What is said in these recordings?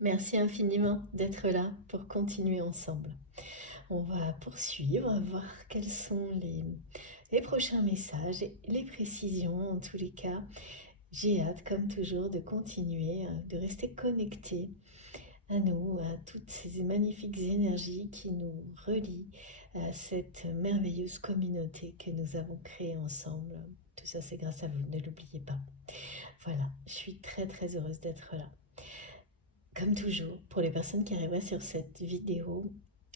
Merci infiniment d'être là pour continuer ensemble. On va poursuivre, voir quels sont les prochains messages et les précisions. En tous les cas, j'ai hâte, comme toujours, de continuer, de rester connecté à nous, à toutes ces magnifiques énergies qui nous relient à cette merveilleuse communauté que nous avons créée ensemble. Tout ça, c'est grâce à vous, ne l'oubliez pas. Voilà, je suis très très heureuse d'être là. Comme toujours, pour les personnes qui arriveraient sur cette vidéo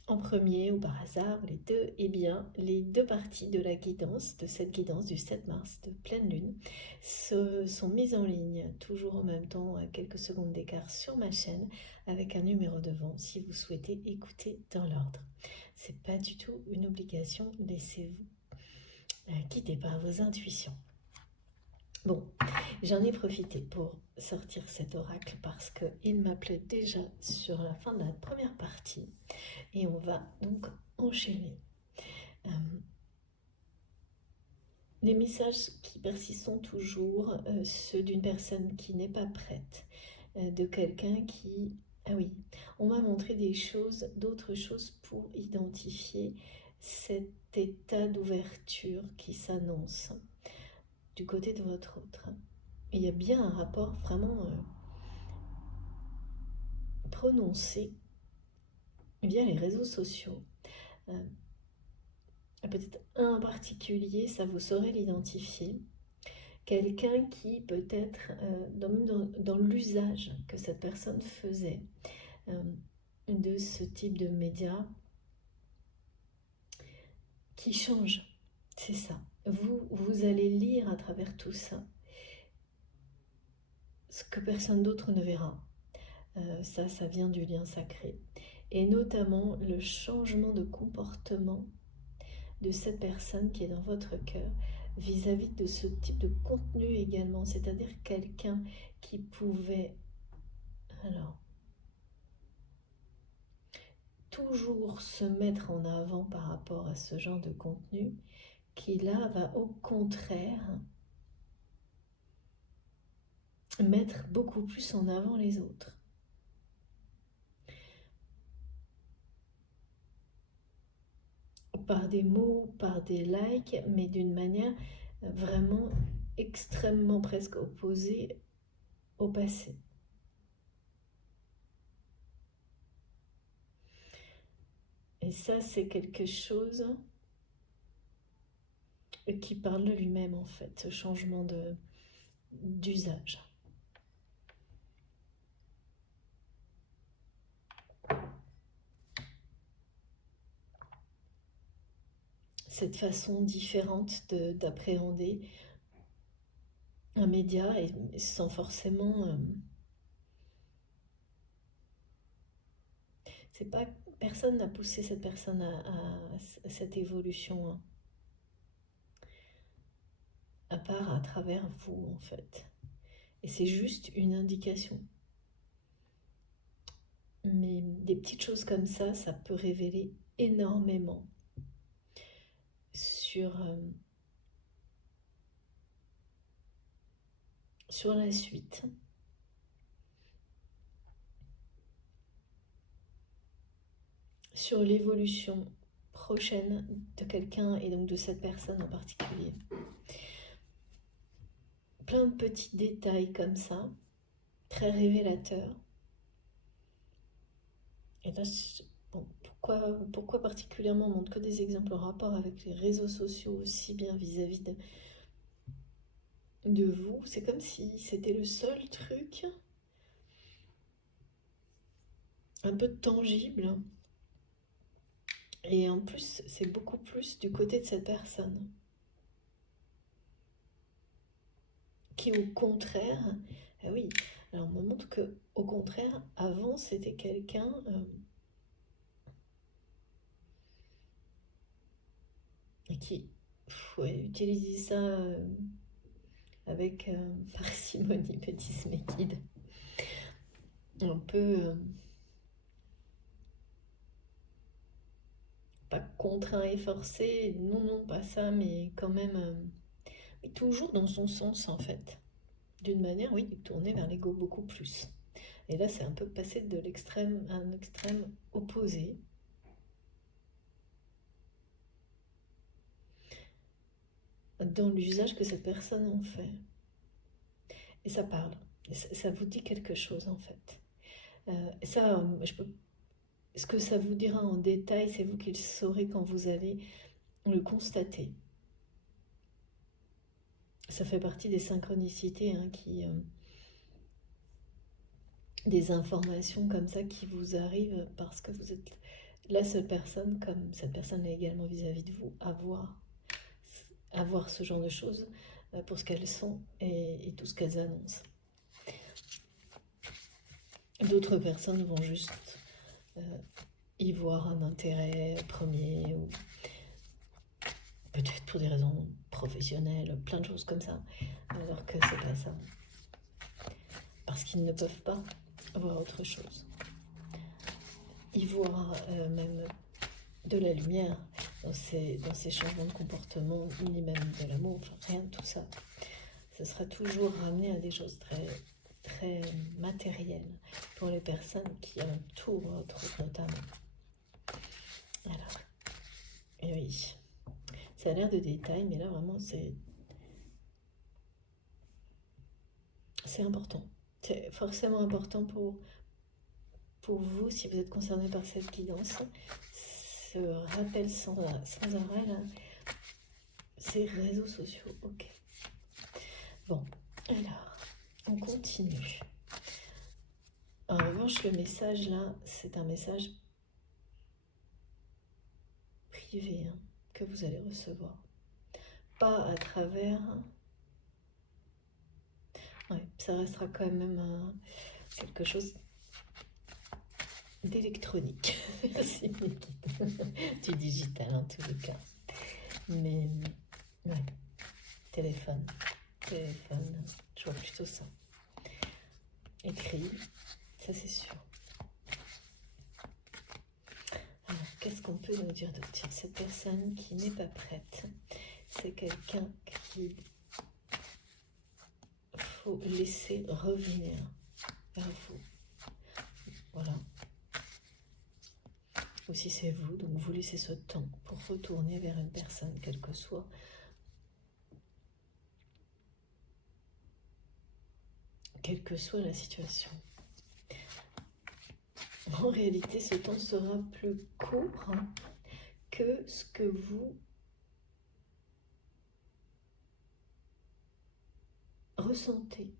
en premier ou par hasard, ou les deux, eh bien, les deux parties de la guidance, de cette guidance du 7 mars de pleine lune, sont mises en ligne, toujours en même temps, à quelques secondes d'écart sur ma chaîne, avec un numéro devant si vous souhaitez écouter dans l'ordre. C'est pas du tout une obligation, laissez-vous guider par vos intuitions. Bon, j'en ai profité pour sortir cet oracle parce qu'il m'appelait déjà sur la fin de la première partie et on va donc enchaîner. Les messages qui persistent toujours, ceux d'une personne qui n'est pas prête, de quelqu'un qui... Ah oui, on m'a montré des choses, d'autres choses pour identifier cet état d'ouverture qui s'annonce du côté de votre autre. Il y a bien un rapport vraiment prononcé via les réseaux sociaux. Peut-être un en particulier, ça vous saurez l'identifier. Quelqu'un qui peut-être, dans l'usage que cette personne faisait de ce type de média, qui change. C'est ça. Vous allez lire à travers tout ça ce que personne d'autre ne verra. Ça vient du lien sacré. Et notamment le changement de comportement de cette personne qui est dans votre cœur vis-à-vis de ce type de contenu également, c'est-à-dire quelqu'un qui pouvait toujours se mettre en avant par rapport à ce genre de contenu, qui là va au contraire mettre beaucoup plus en avant les autres. Par des mots, par des likes, mais d'une manière vraiment extrêmement presque opposée au passé. Et ça, c'est quelque chose qui parle de lui-même en fait, ce changement d'usage. Cette façon différente d'appréhender un média et sans forcément... c'est pas, personne n'a poussé cette personne à cette évolution, hein, à part à travers vous en fait. Et c'est juste une indication. Mais des petites choses comme ça peut révéler énormément sur la suite. Sur l'évolution prochaine de quelqu'un et donc de cette personne en particulier. Plein de petits détails comme ça, très révélateurs. Et là, bon, pourquoi particulièrement on montre que des exemples en rapport avec les réseaux sociaux aussi bien vis-à-vis de vous. C'est comme si c'était le seul truc un peu tangible. Et en plus, c'est beaucoup plus du côté de cette personne. Qui au contraire, ah oui, alors on me montre que au contraire, avant c'était quelqu'un qui utilisait ça avec parcimonie, me disent mes guides. Un peu pas contraint et forcé, non, pas ça, mais quand même toujours dans son sens en fait. D'une manière, oui, tourné vers l'ego beaucoup plus. Et là, c'est un peu passé de l'extrême à un extrême opposé. Dans l'usage que cette personne en fait. Et ça parle. Et ça vous dit quelque chose en fait. Ce que ça vous dira en détail, c'est vous qui le saurez quand vous allez le constater. Ça fait partie des synchronicités, hein, des informations comme ça qui vous arrivent parce que vous êtes la seule personne, comme cette personne est également vis-à-vis de vous, à voir ce genre de choses pour ce qu'elles sont et tout ce qu'elles annoncent. D'autres personnes vont juste y voir un intérêt premier, ou peut-être pour des raisons professionnelles, plein de choses comme ça, alors que c'est pas ça. Parce qu'ils ne peuvent pas voir autre chose. Y voir même de la lumière dans ces changements de comportement, ni même de l'amour, enfin rien de tout ça. Ce sera toujours ramené à des choses très, très matérielles pour les personnes qui entourent votre autre notamment. Alors, et oui, ça a l'air de détails, mais là vraiment c'est important. C'est forcément important pour vous, si vous êtes concerné par cette guidance, ce rappel sans arrêt, là, ces réseaux sociaux, ok. Bon, alors, on continue. En revanche, le message là, c'est un message privé hein, que vous allez recevoir. Pas à travers... Ouais, ça restera quand même quelque chose d'électronique. Merci Nikita. Du digital en tous les cas. Mais, ouais, téléphone, je vois plutôt ça. Écrit, ça c'est sûr. Alors, qu'est-ce qu'on peut nous dire d'autre? Cette personne qui n'est pas prête, c'est quelqu'un qu'il faut laisser revenir vers vous. Voilà. Ou si c'est vous, donc vous laissez ce temps pour retourner vers une personne, quelle que soit la situation. En réalité, ce temps sera plus court que ce que vous ressentez.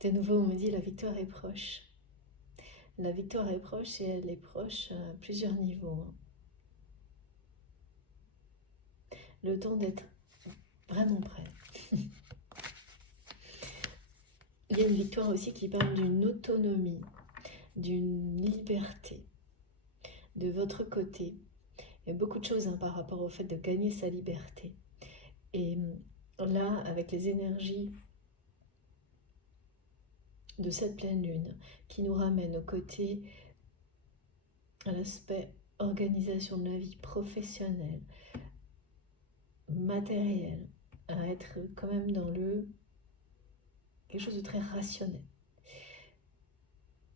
De nouveau, on me dit la victoire est proche. La victoire est proche et elle est proche à plusieurs niveaux. Le temps d'être vraiment prêt. Il y a une victoire aussi qui parle d'une autonomie, d'une liberté de votre côté. Il y a beaucoup de choses par rapport au fait de gagner sa liberté. Et là, avec les énergies de cette pleine lune qui nous ramène au côté, à l'aspect organisation de la vie professionnelle, matérielle, à être quand même dans quelque chose de très rationnel.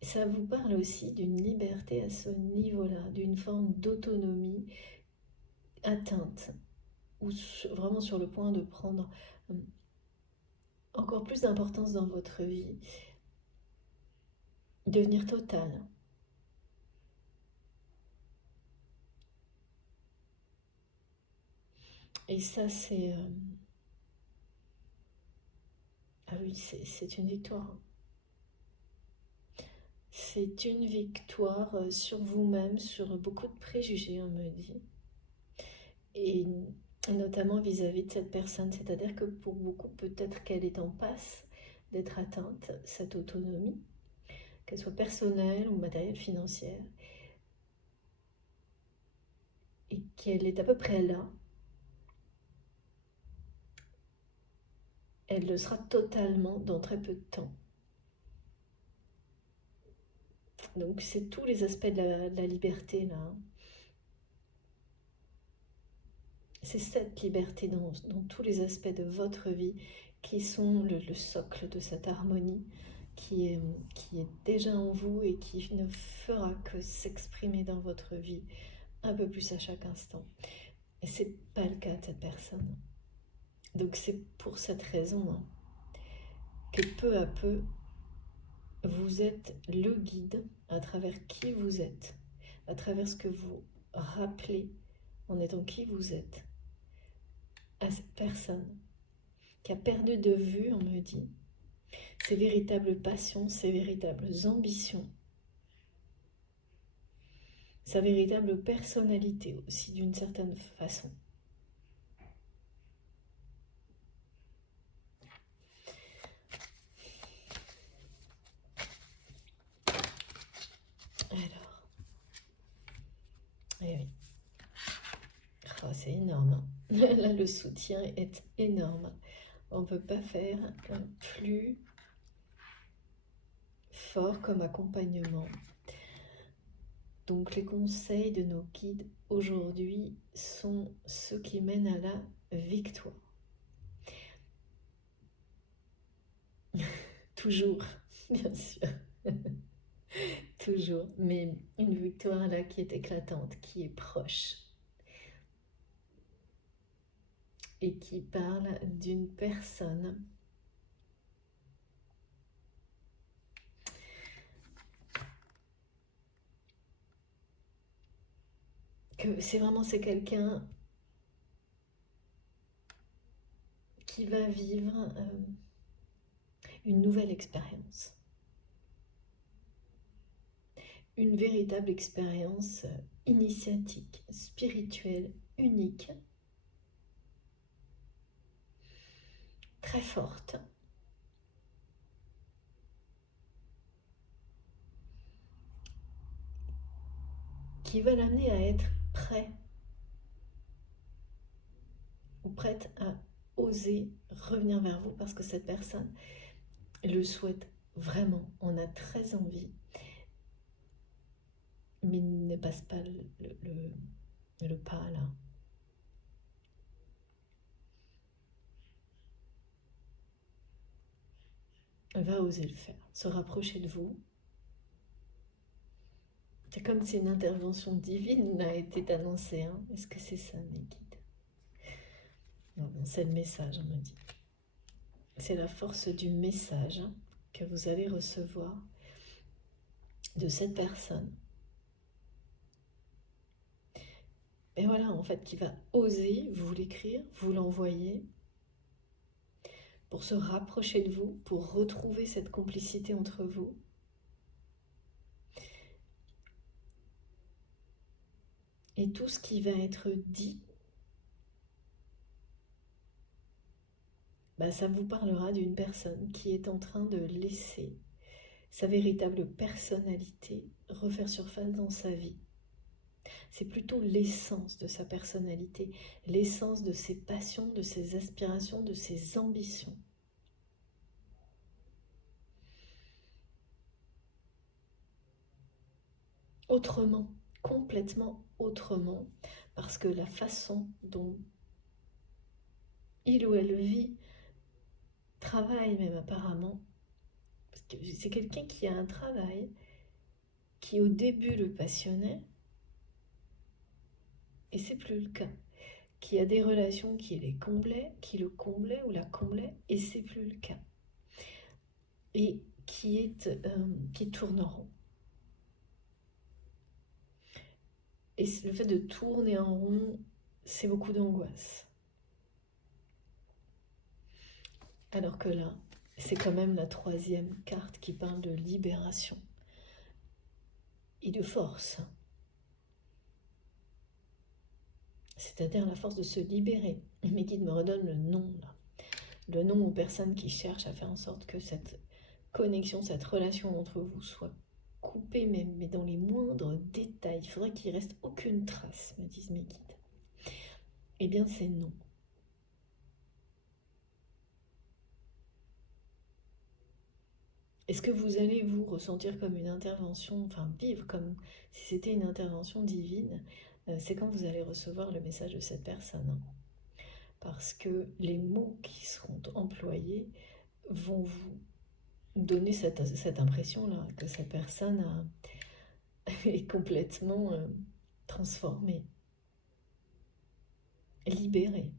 Ça vous parle aussi d'une liberté à ce niveau-là, d'une forme d'autonomie atteinte, ou vraiment sur le point de prendre encore plus d'importance dans votre vie, devenir total. Et ça, c'est... Ah oui, c'est une victoire. C'est une victoire sur vous-même, sur beaucoup de préjugés, on me dit. Et notamment vis-à-vis de cette personne. C'est-à-dire que pour beaucoup, peut-être qu'elle est en passe d'être atteinte, cette autonomie, qu'elle soit personnelle ou matérielle, financière, et qu'elle est à peu près là. Elle le sera totalement dans très peu de temps. Donc c'est tous les aspects de la liberté là. C'est cette liberté dans tous les aspects de votre vie qui sont le socle de cette harmonie qui est déjà en vous et qui ne fera que s'exprimer dans votre vie un peu plus à chaque instant. Et c'est pas le cas de cette personne. Donc c'est pour cette raison que peu à peu, vous êtes le guide à travers qui vous êtes, à travers ce que vous rappelez en étant qui vous êtes, à cette personne qui a perdu de vue, on me dit, ses véritables passions, ses véritables ambitions, sa véritable personnalité aussi d'une certaine façon. Alors, eh oui, oh, c'est énorme. Là, le soutien est énorme. On ne peut pas faire plus fort comme accompagnement. Donc les conseils de nos guides aujourd'hui sont ceux qui mènent à la victoire. Toujours, bien sûr. Toujours, mais une victoire là qui est éclatante, qui est proche. Et qui parle d'une personne que c'est quelqu'un qui va vivre une nouvelle expérience. Une véritable expérience initiatique, spirituelle, unique, très forte, qui va l'amener à être prêt ou prête à oser revenir vers vous parce que cette personne le souhaite vraiment, on a très envie, mais ne passe pas le pas là. Va oser le faire, se rapprocher de vous. C'est comme si une intervention divine a été annoncée. Hein. Est-ce que c'est ça, mes guides? Non, c'est le message, on me dit. C'est la force du message que vous allez recevoir de cette personne. Et voilà, en fait, qui va oser vous l'écrire, vous l'envoyer, pour se rapprocher de vous, pour retrouver cette complicité entre vous. Et tout ce qui va être dit, ça vous parlera d'une personne qui est en train de laisser sa véritable personnalité refaire surface dans sa vie. C'est plutôt l'essence de sa personnalité, l'essence de ses passions, de ses aspirations, de ses ambitions. Autrement, complètement autrement, parce que la façon dont il ou elle vit, travaille même apparemment, parce que c'est quelqu'un qui a un travail qui au début le passionnait, et c'est plus le cas, qui a des relations qui les comblaient, qui le comblaient ou la comblaient, et c'est plus le cas, et qui tourne en rond. Et le fait de tourner en rond, c'est beaucoup d'angoisse. Alors que là, c'est quand même la troisième carte qui parle de libération et de force. C'est-à-dire la force de se libérer. Et mes guides me redonnent le nom, là. Le nom aux personnes qui cherchent à faire en sorte que cette connexion, cette relation entre vous soit coupée, mais dans les moindres détails. Il faudrait qu'il ne reste aucune trace, me disent mes guides. Eh bien, c'est non. Est-ce que vous allez vous ressentir comme une intervention, enfin vivre comme si c'était une intervention divine? C'est quand vous allez recevoir le message de cette personne. parce que les mots qui seront employés vont vous donner cette impression-là, que cette personne est complètement transformée, libérée.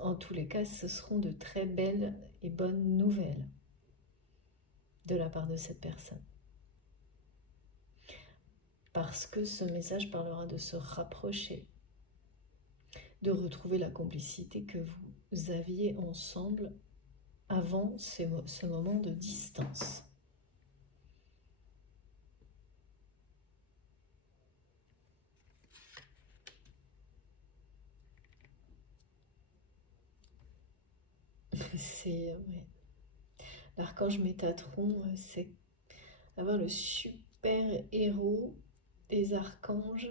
En tous les cas, ce seront de très belles et bonnes nouvelles de la part de cette personne. Parce que ce message parlera de se rapprocher, de retrouver la complicité que vous aviez ensemble avant ce moment de distance. C'est l'archange Métatron, c'est avoir le super héros des archanges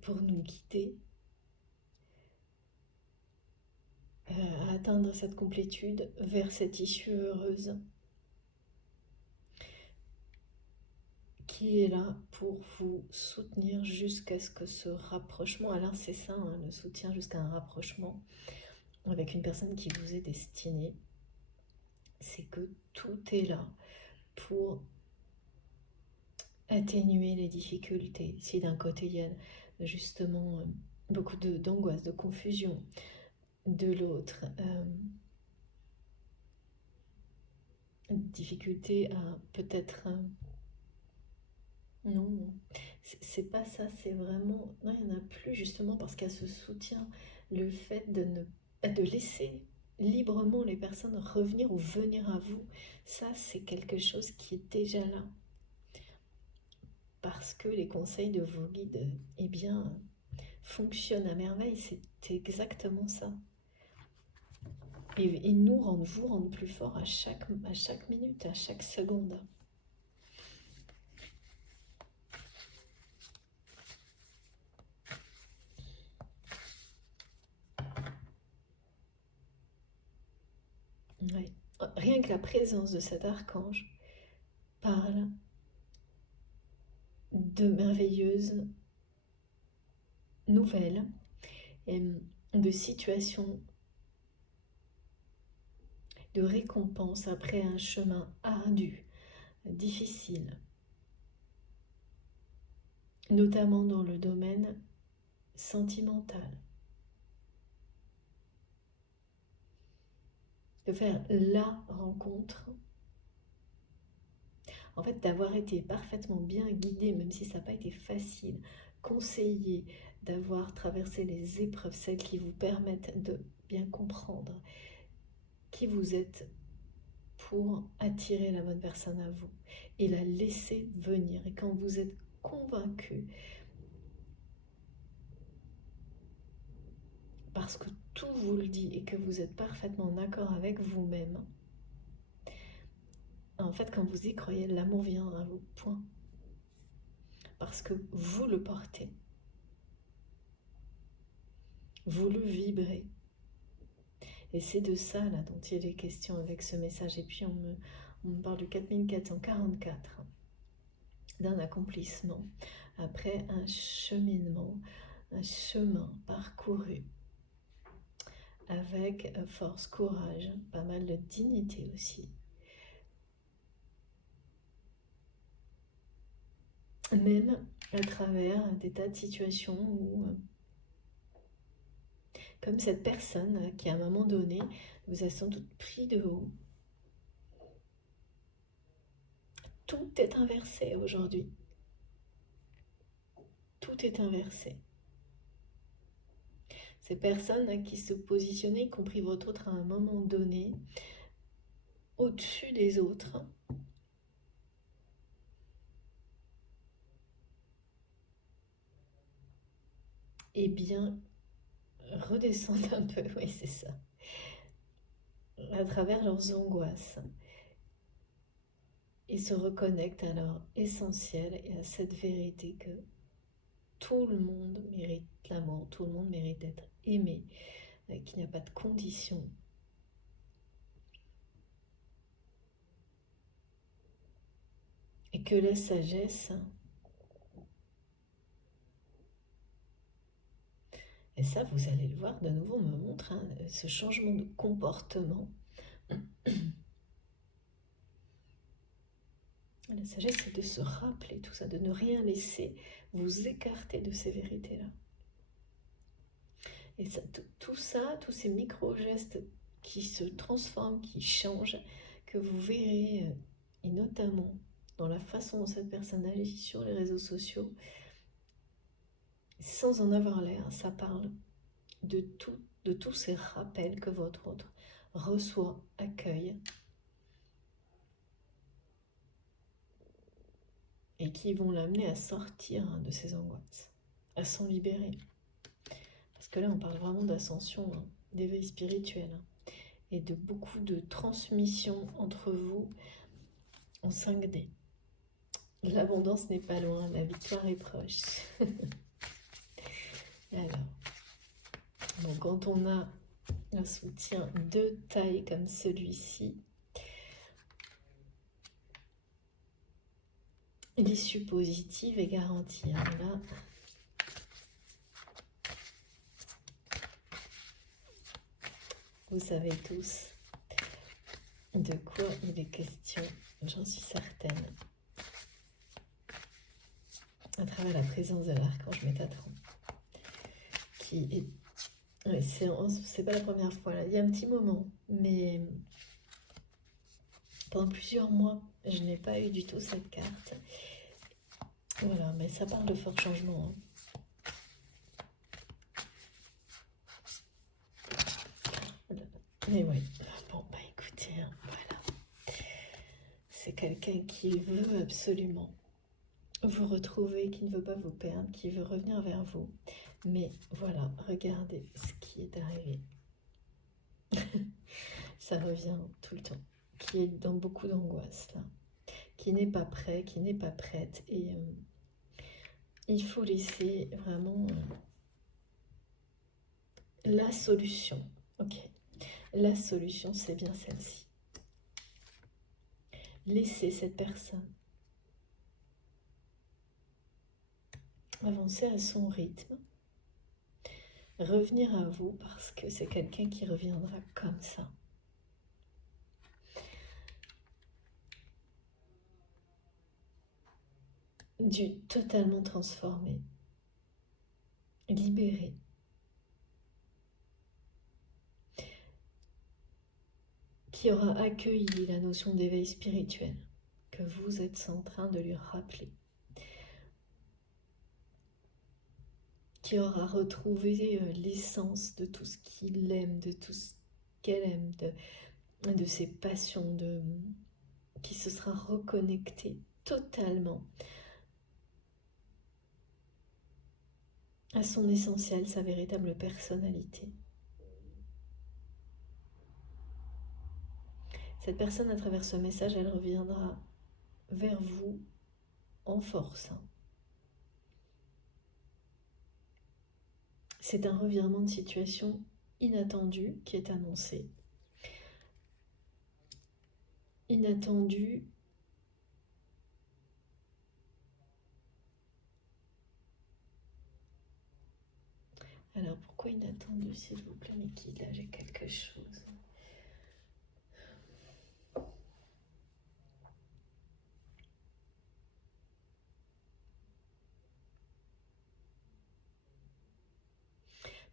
pour nous guider à atteindre cette complétude vers cette issue heureuse qui est là pour vous soutenir jusqu'à ce que ce rapprochement, alors c'est ça, le soutien jusqu'à un rapprochement avec une personne qui vous est destinée, c'est que tout est là pour atténuer les difficultés. Si d'un côté il y a justement beaucoup d'angoisse, de confusion, de l'autre, difficulté à peut-être... non, c'est pas ça, c'est vraiment... Non, il n'y en a plus justement parce qu'il y a ce soutien, le fait de laisser librement les personnes revenir ou venir à vous, ça c'est quelque chose qui est déjà là. Parce que les conseils de vos guides, eh bien, fonctionnent à merveille, c'est exactement ça. Et vous rendent plus forts à chaque minute, à chaque seconde. Ouais. Rien que la présence de cet archange parle de merveilleuses nouvelles et de situations de récompense après un chemin ardu, difficile, notamment dans le domaine sentimental. De faire la rencontre, en fait d'avoir été parfaitement bien guidé, même si ça n'a pas été facile, conseillé, d'avoir traversé les épreuves, celles qui vous permettent de bien comprendre qui vous êtes pour attirer la bonne personne à vous et la laisser venir. Et quand vous êtes convaincu, parce que tout vous le dit et que vous êtes parfaitement en accord avec vous-même, en fait, quand vous y croyez, l'amour vient à vous, point. Parce que vous le portez. Vous le vibrez. Et c'est de ça là dont il est question avec ce message. Et puis on me parle de 4444, d'un accomplissement, après un cheminement, un chemin parcouru, avec force, courage, pas mal de dignité aussi. Même à travers des tas de situations où, comme cette personne qui à un moment donné vous a sans doute pris de haut. Tout est inversé aujourd'hui. Tout est inversé. Ces personnes qui se positionnaient, y compris votre autre à un moment donné, au-dessus des autres, eh bien, redescendent un peu, oui c'est ça, à travers leurs angoisses, et se reconnectent à leur essentiel et à cette vérité que tout le monde mérite l'amour, tout le monde mérite d'être aimé, qu'il n'y a pas de conditions. Et que la sagesse Et ça, vous allez le voir, de nouveau, on me montre hein, ce changement de comportement. La sagesse, c'est de se rappeler tout ça, de ne rien laisser vous écarter de ces vérités-là. Et ça, tout ça, tous ces micro-gestes qui se transforment, qui changent, que vous verrez, et notamment dans la façon dont cette personne agit sur les réseaux sociaux, sans en avoir l'air, ça parle de tous ces rappels que votre autre reçoit, accueille, et qui vont l'amener à sortir de ses angoisses, à s'en libérer. Parce que là, on parle vraiment d'ascension, hein, d'éveil spirituel, hein, et de beaucoup de transmission entre vous en 5D. L'abondance n'est pas loin, la victoire est proche. Alors, bon, quand on a un soutien de taille comme celui-ci, l'issue positive est garantie. Hein, là, vous savez tous de quoi il est question, j'en suis certaine, à travers la présence de l'archange Métatron, qui est... Ouais, c'est pas la première fois, là. Il y a un petit moment, mais pendant plusieurs mois, je n'ai pas eu du tout cette carte. Voilà, mais ça parle de fort changement. Hein. Mais oui, bon, bah écoutez, hein, voilà. C'est quelqu'un qui veut absolument vous retrouver, qui ne veut pas vous perdre, qui veut revenir vers vous. Mais voilà, regardez ce qui est arrivé. Ça revient tout le temps. Qui est dans beaucoup d'angoisse, là. Qui n'est pas prêt, qui n'est pas prête. Et il faut laisser vraiment la solution. Ok. La solution, c'est bien celle-ci. Laissez cette personne avancer à son rythme, revenir à vous parce que c'est quelqu'un qui reviendra comme ça. Totalement transformé, libéré. Qui aura accueilli la notion d'éveil spirituel que vous êtes en train de lui rappeler. Qui aura retrouvé l'essence de tout ce qu'il aime, de tout ce qu'elle aime, de ses passions, qui se sera reconnecté totalement à son essentiel, sa véritable personnalité. Cette personne, à travers ce message, elle reviendra vers vous en force. C'est un revirement de situation inattendu qui est annoncé. Inattendu. Alors, pourquoi inattendu, s'il vous plaît, mais qui là, j'ai quelque chose.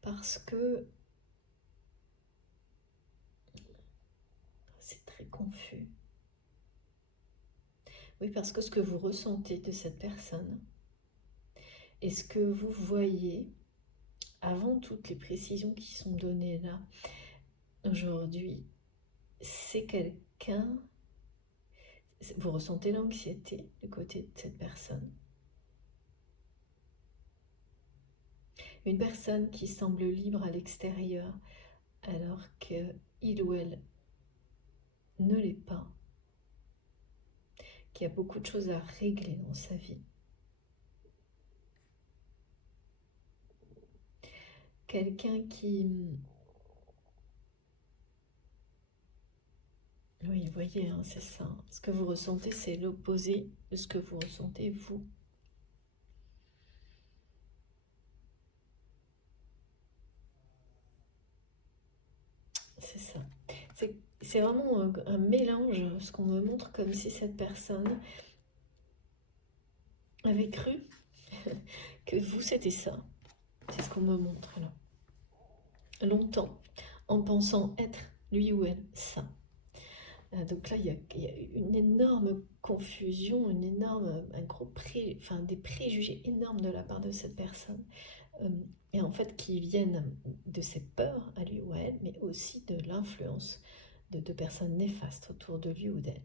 Parce que c'est très confus. Oui, parce que ce que vous ressentez de cette personne et ce que vous voyez, avant toutes les précisions qui sont données là, aujourd'hui, c'est quelqu'un, vous ressentez l'anxiété du côté de cette personne. Une personne qui semble libre à l'extérieur alors qu'il ou elle ne l'est pas, qui a beaucoup de choses à régler dans sa vie. Quelqu'un qui... Oui, vous voyez, hein, c'est ça. Ce que vous ressentez, c'est l'opposé de ce que vous ressentez, vous. c'est ça. C'est vraiment un mélange, ce qu'on me montre, comme si cette personne avait cru que vous c'était ça. C'est ce qu'on me montre là. Longtemps, en pensant être lui ou elle ça. Donc là, il y a une énorme confusion, des préjugés énormes de la part de cette personne. Et en fait, qui viennent de ses peurs à lui ou à elle, mais aussi de l'influence de personnes néfastes autour de lui ou d'elle.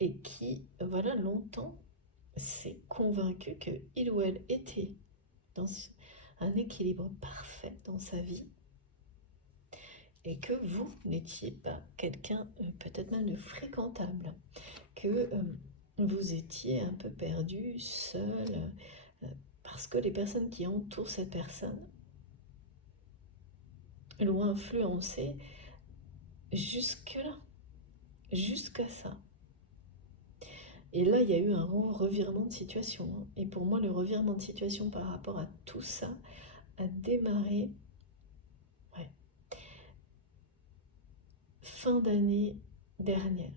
Et qui, voilà, longtemps, s'est convaincu qu'il ou elle était dans un équilibre parfait dans sa vie, et que vous n'étiez pas quelqu'un peut-être même de fréquentable, que vous étiez un peu perdu, seul, parce que les personnes qui entourent cette personne l'ont influencé jusque-là, jusqu'à ça. Et là, il y a eu un revirement de situation. Et pour moi, le revirement de situation par rapport à tout ça a démarré fin d'année dernière.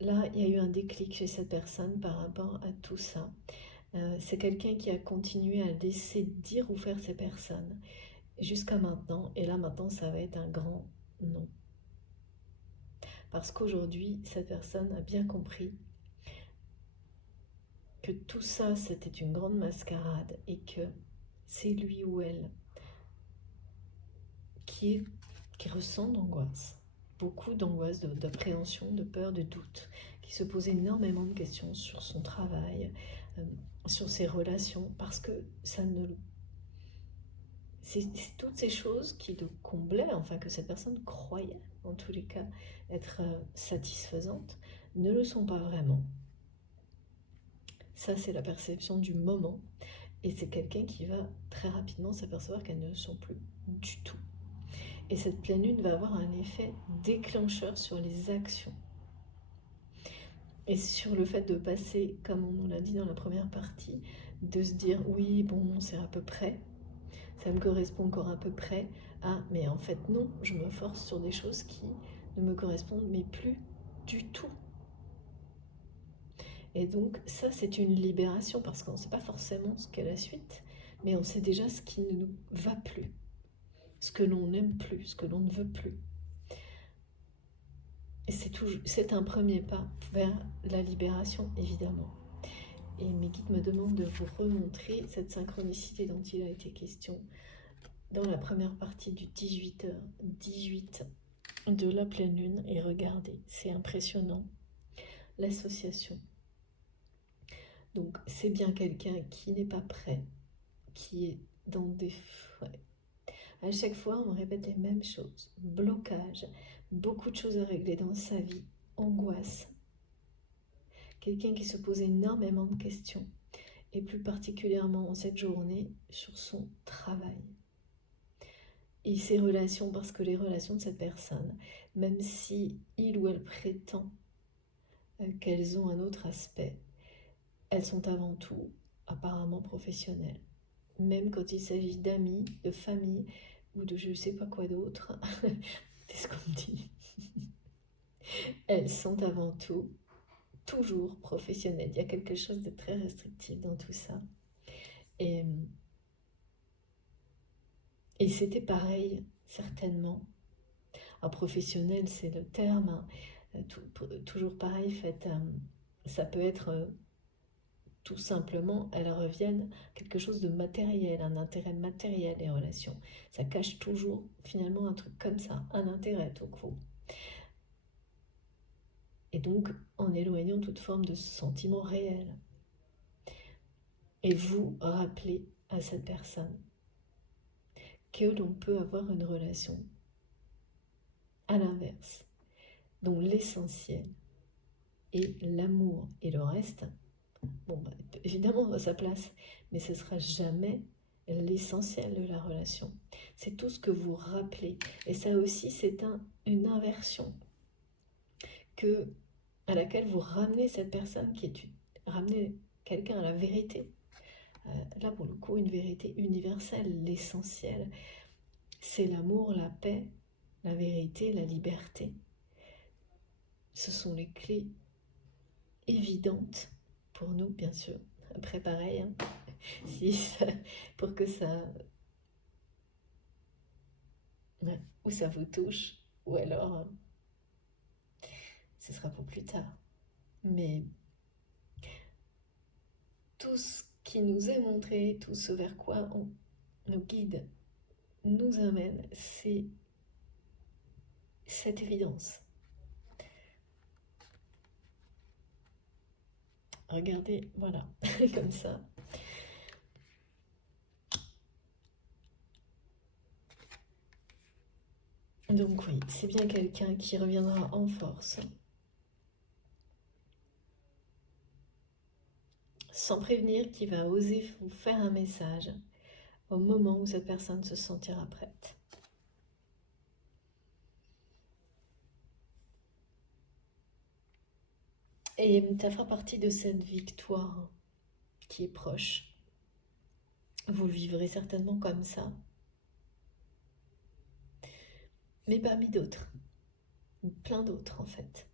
Là, il y a eu un déclic chez cette personne par rapport à tout ça. C'est quelqu'un qui a continué à laisser dire ou faire ces personnes jusqu'à maintenant. Et là, maintenant, ça va être un grand non. Parce qu'aujourd'hui, cette personne a bien compris que tout ça, c'était une grande mascarade et que c'est lui ou elle qui ressent d'angoisse. Beaucoup d'angoisse, d'appréhension, de peur, de doute, qui se pose énormément de questions sur son travail, sur ses relations, parce que ça ne... C'est toutes ces choses qui le comblaient, enfin que cette personne croyait, en tous les cas, être satisfaisantes, ne le sont pas vraiment. Ça, c'est la perception du moment, et c'est quelqu'un qui va très rapidement s'apercevoir qu'elles ne le sont plus du tout. Et cette pleine lune va avoir un effet déclencheur sur les actions. Et sur le fait de passer, comme on nous l'a dit dans la première partie, de se dire oui, bon, c'est à peu près, ça me correspond encore à peu près, mais en fait non, je me force sur des choses qui ne me correspondent mais plus du tout. Et donc ça, c'est une libération, parce qu'on ne sait pas forcément ce qu'est la suite, mais on sait déjà ce qui ne nous va plus, ce que l'on n'aime plus, ce que l'on ne veut plus. Et c'est un premier pas vers la libération, évidemment. Et mes guides me demandent de vous remontrer cette synchronicité dont il a été question dans la première partie du 18h18 de la pleine lune. Et regardez, c'est impressionnant, l'association. Donc c'est bien quelqu'un qui n'est pas prêt, qui est dans des... À chaque fois, on répète les mêmes choses. Blocage, beaucoup de choses à régler dans sa vie, angoisse. Quelqu'un qui se pose énormément de questions, et plus particulièrement en cette journée, sur son travail. Et ses relations, parce que les relations de cette personne, même si il ou elle prétend qu'elles ont un autre aspect, elles sont avant tout apparemment professionnelles. Même quand il s'agit d'amis, de famille, ou de je ne sais pas quoi d'autre, c'est ce qu'on me dit. Elles sont avant tout toujours professionnelles. Il y a quelque chose de très restrictif dans tout ça. Et c'était pareil, certainement. Un professionnel, c'est le terme. Toujours pareil, ça peut être tout simplement, elles reviennent quelque chose de matériel, un intérêt matériel, les relations. Ça cache toujours, finalement, un truc comme ça, un intérêt tout court. Et donc, en éloignant toute forme de sentiment réel. Et vous rappelez à cette personne que l'on peut avoir une relation à l'inverse, dont l'essentiel est l'amour et le reste, évidemment, à sa place, mais ce ne sera jamais l'essentiel de la relation. C'est tout ce que vous rappelez. Et ça aussi, c'est une inversion à laquelle vous ramenez cette personne, ramenez quelqu'un à la vérité. Là, pour le coup, une vérité universelle, l'essentiel. C'est l'amour, la paix, la vérité, la liberté. Ce sont les clés évidentes pour nous, bien sûr. Après, pareil, hein, si ça, pour que ça, ouais, ou ça vous touche, ou alors ce sera pour plus tard. Mais tout ce qui nous est montré, tout ce vers quoi on nous guide, nous amène, c'est cette évidence. Regardez, voilà, comme ça. Donc oui, c'est bien quelqu'un qui reviendra en force, sans prévenir, qui va oser vous faire un message au moment où cette personne se sentira prête. Et ça fera partie de cette victoire qui est proche. Vous le vivrez certainement comme ça, mais parmi d'autres, plein d'autres en fait.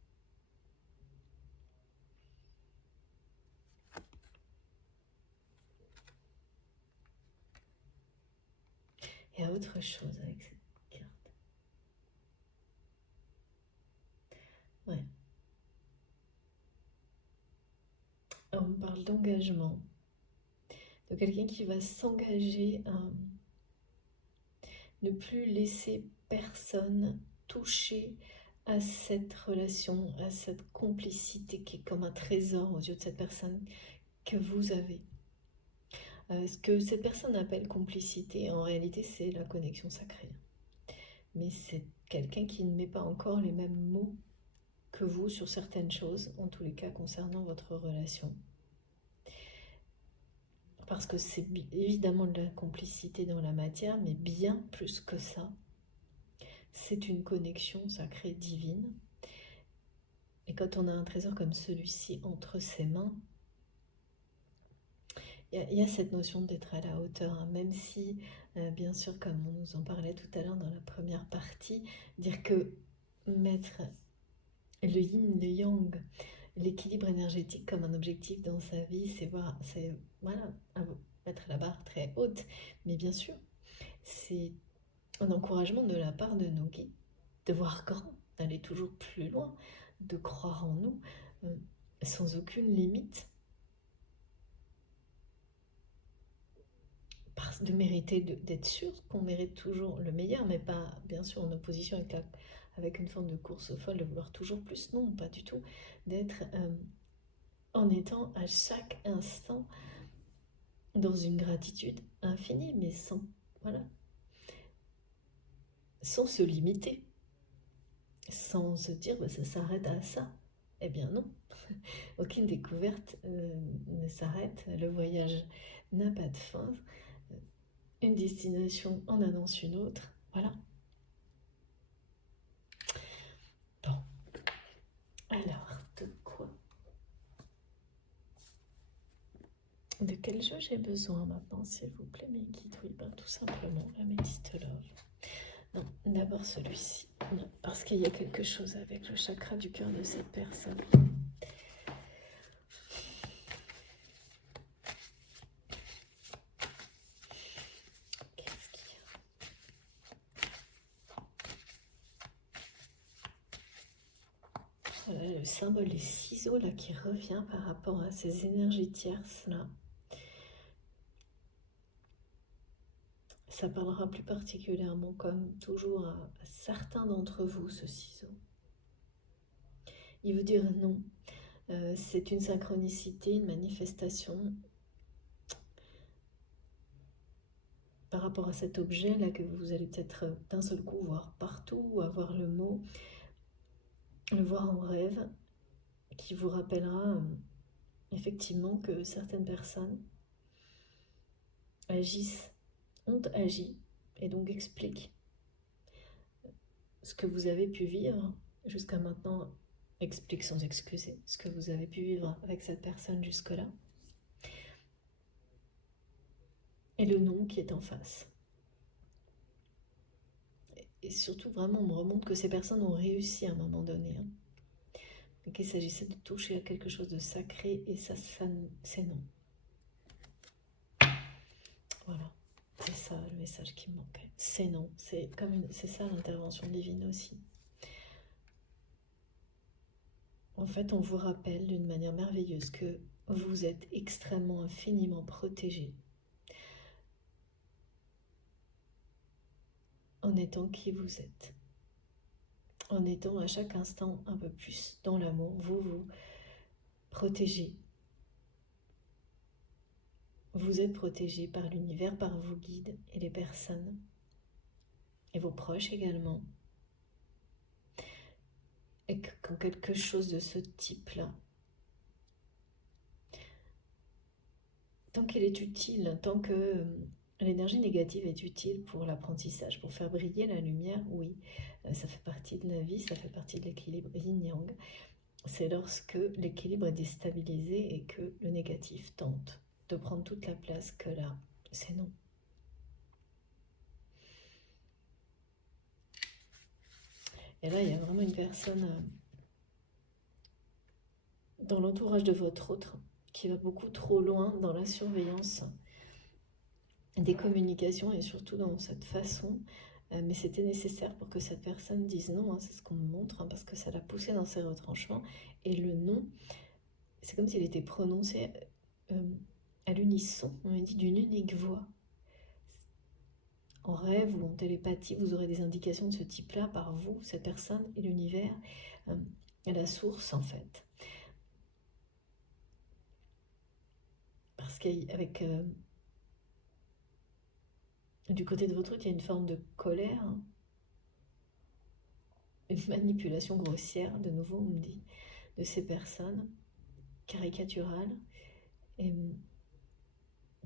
Il y a autre chose avec cette carte. Ouais. On parle d'engagement, de quelqu'un qui va s'engager à ne plus laisser personne toucher à cette relation, à cette complicité qui est comme un trésor aux yeux de cette personne que vous avez. Ce que cette personne appelle complicité, en réalité, c'est la connexion sacrée. Mais c'est quelqu'un qui ne met pas encore les mêmes mots que vous sur certaines choses, en tous les cas concernant votre relation. Parce que c'est évidemment de la complicité dans la matière, mais bien plus que ça. C'est une connexion sacrée divine. Et quand on a un trésor comme celui-ci entre ses mains, il y a cette notion d'être à la hauteur, hein, même si, bien sûr, comme on nous en parlait tout à l'heure dans la première partie, dire que mettre le yin, le yang, l'équilibre énergétique comme un objectif dans sa vie, c'est voilà, mettre la barre très haute. Mais bien sûr, c'est un encouragement de la part de nos guides, de voir grand, d'aller toujours plus loin, de croire en nous, sans aucune limite, de mériter, d'être sûr qu'on mérite toujours le meilleur, mais pas, bien sûr, en opposition avec une forme de course folle, de vouloir toujours plus, non, pas du tout, d'être en étant à chaque instant dans une gratitude infinie, mais voilà, sans se limiter, sans se dire ça s'arrête à ça. Eh bien non, aucune découverte ne s'arrête, le voyage n'a pas de fin, une destination en annonce une autre, voilà. Bon, alors, de quel jeu j'ai besoin maintenant, s'il vous plaît, mes guides? Oui, ben, tout simplement, la Métiste Love. Non, d'abord celui-ci. Non, parce qu'il y a quelque chose avec le chakra du cœur de cette personne. Qu'est-ce qu'il y a? Voilà, le symbole des ciseaux là qui revient par rapport à ces énergies tierces là. Ça parlera plus particulièrement, comme toujours, à certains d'entre vous, ce ciseau. Il veut dire non. C'est une synchronicité, une manifestation par rapport à cet objet-là que vous allez peut-être d'un seul coup voir partout, ou avoir le mot, le voir en rêve, qui vous rappellera effectivement que certaines personnes agissent, ont agi, et donc expliquent ce que vous avez pu vivre jusqu'à maintenant, explique sans excuser ce que vous avez pu vivre avec cette personne jusque-là, et le nom qui est en face. et surtout vraiment on me remonte que ces personnes ont réussi à un moment donné, hein. Mais qu'il s'agissait de toucher à quelque chose de sacré, et ça c'est non. Voilà, c'est ça le message qui me manquait. C'est non, c'est ça l'intervention divine aussi. En fait, on vous rappelle d'une manière merveilleuse que vous êtes extrêmement, infiniment protégé en étant qui vous êtes. En étant à chaque instant un peu plus dans l'amour, vous vous protégez. Vous êtes protégé par l'univers, par vos guides et les personnes, et vos proches également. Et que quand quelque chose de ce type-là, tant qu'elle est utile, tant que l'énergie négative est utile pour l'apprentissage, pour faire briller la lumière, oui, ça fait partie de la vie, ça fait partie de l'équilibre yin-yang. C'est lorsque l'équilibre est déstabilisé et que le négatif tente de prendre toute la place que là, c'est non. Et là, il y a vraiment une personne dans l'entourage de votre autre qui va beaucoup trop loin dans la surveillance des communications et surtout dans cette façon. Mais c'était nécessaire pour que cette personne dise non, hein, c'est ce qu'on me montre, hein, parce que ça l'a poussé dans ses retranchements. Et le non, c'est comme s'il était prononcé à l'unisson, on m'a dit d'une unique voix. En rêve ou en télépathie, vous aurez des indications de ce type-là par vous, cette personne et l'univers, la source en fait. Parce qu'avec du côté de votre autre, il y a une forme de colère, hein, une manipulation grossière, de nouveau on me dit, de ces personnes, caricaturales, et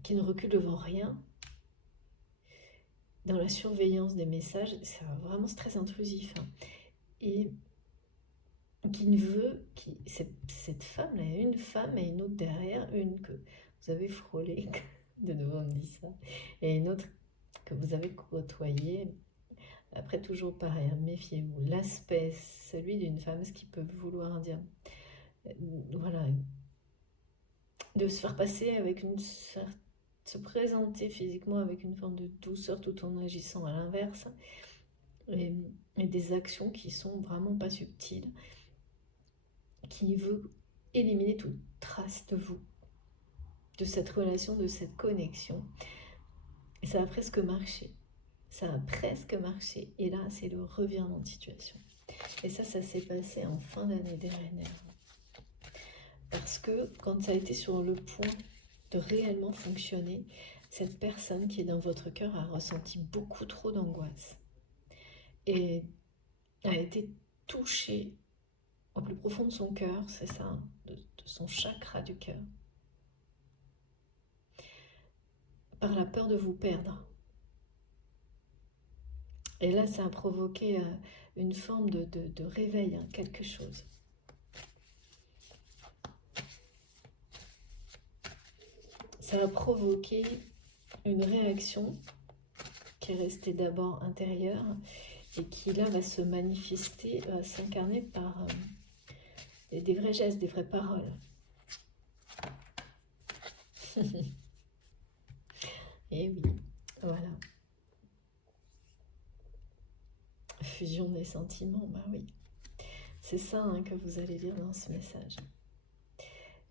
qui ne reculent devant rien. Dans la surveillance des messages, c'est vraiment très intrusif, hein. Et qui ne veut, cette femme-là, il y a une femme et une autre derrière, une que vous avez frôlée, de nouveau on me dit ça, et une autre que vous avez côtoyée. Après, toujours pareil, hein, méfiez-vous. L'aspect, celui d'une femme, ce qui peut vouloir dire, voilà, de se faire passer avec se présenter physiquement avec une forme de douceur tout en agissant à l'inverse, et des actions qui sont vraiment pas subtiles, qui veut éliminer toute trace de vous, de cette relation, de cette connexion. Et ça a presque marché. Ça a presque marché. Et là, c'est le revirement de situation. Et ça s'est passé en fin d'année dernière. Parce que quand ça a été sur le point de réellement fonctionner, cette personne qui est dans votre cœur a ressenti beaucoup trop d'angoisse et a été touchée au plus profond de son cœur, c'est ça, de son chakra du cœur, par la peur de vous perdre. Et là, ça a provoqué une forme de réveil, hein, quelque chose. Ça a provoqué une réaction qui est restée d'abord intérieure et qui là va se manifester, s'incarner par des vrais gestes, des vraies paroles. Et oui, voilà. Fusion des sentiments, bah oui. C'est ça, hein, que vous allez lire dans ce message.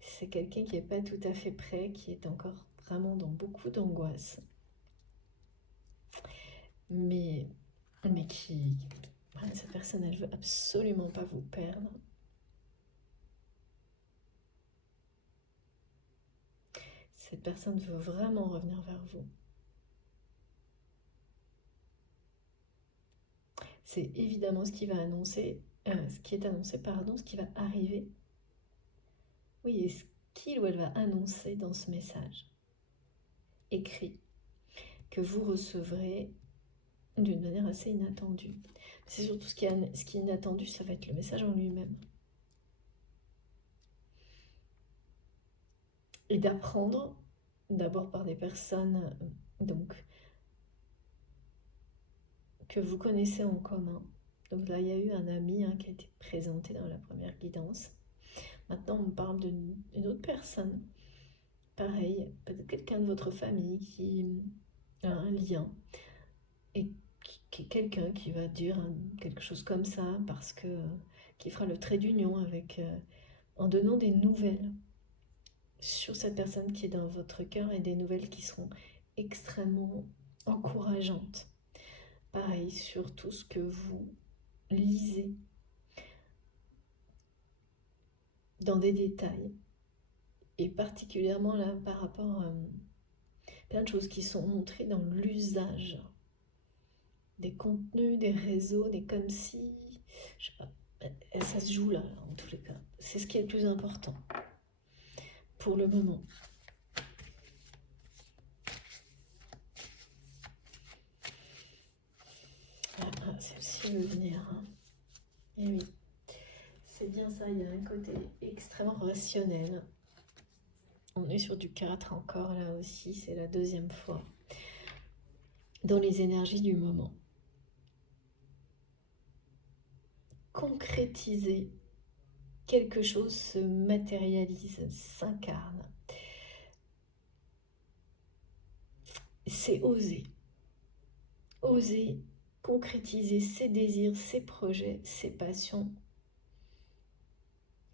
C'est quelqu'un qui n'est pas tout à fait prêt, qui est encore vraiment dans beaucoup d'angoisse. Mais qui... Voilà, cette personne, elle veut absolument pas vous perdre. Cette personne veut vraiment revenir vers vous. C'est évidemment ce qui va annoncer, ce qui est annoncé, pardon, ce qui va arriver. Oui, et ce qu'il ou elle va annoncer dans ce message écrit, que vous recevrez d'une manière assez inattendue. C'est surtout ce qui est inattendu, ça va être le message en lui-même. Et d'apprendre, d'abord par des personnes donc que vous connaissez en commun. Donc là, il y a eu un ami qui a été présenté dans la première guidance. Maintenant, on parle d'une autre personne. Pareil, peut-être quelqu'un de votre famille qui a un lien et qui est quelqu'un qui va dire quelque chose comme ça parce que qui fera le trait d'union avec en donnant des nouvelles sur cette personne qui est dans votre cœur et des nouvelles qui seront extrêmement encourageantes. Pareil sur tout ce que vous lisez dans des détails et particulièrement là par rapport à plein de choses qui sont montrées dans l'usage des contenus, des réseaux, des comme si, je sais pas, ça se joue là en tous les cas. C'est ce qui est le plus important pour le moment. Celle-ci veut venir. Et oui, c'est bien ça, il y a un côté extrêmement rationnel. On est sur du 4 encore là aussi, c'est la deuxième fois. Dans les énergies du moment. Concrétiser quelque chose se matérialise, s'incarne. C'est oser. Oser concrétiser ses désirs, ses projets, ses passions.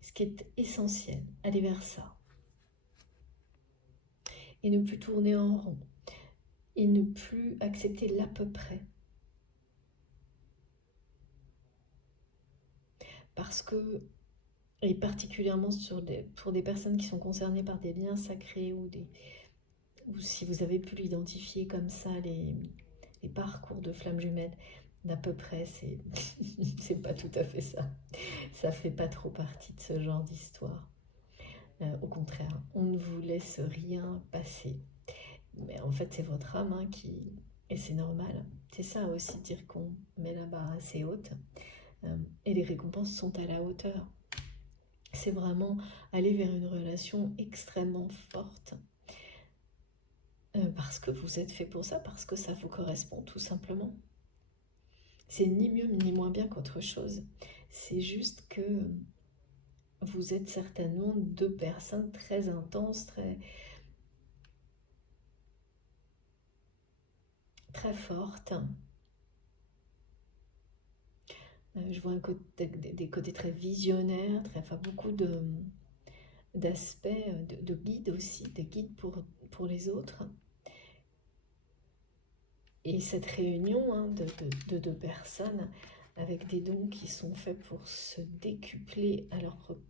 Ce qui est essentiel, aller vers ça. Et ne plus tourner en rond. Et ne plus accepter l'à peu près. Parce que, et particulièrement pour des personnes qui sont concernées par des liens sacrés ou si vous avez pu l'identifier comme ça, les parcours de flammes jumelles, d'à peu près, c'est pas tout à fait ça. Ça fait pas trop partie de ce genre d'histoire. Au contraire, on ne vous laisse rien passer. Mais en fait, c'est votre âme et c'est normal. C'est ça aussi, dire qu'on met la barre assez haute. Et les récompenses sont à la hauteur. C'est vraiment aller vers une relation extrêmement forte. Parce que vous êtes fait pour ça, parce que ça vous correspond tout simplement. C'est ni mieux ni moins bien qu'autre chose. C'est juste que vous êtes certainement deux personnes très intenses, très fortes. Je vois des côtés très visionnaires, enfin beaucoup d'aspects, de guides aussi, des guides pour les autres. Et cette réunion de deux personnes avec des dons qui sont faits pour se décupler à leur propre...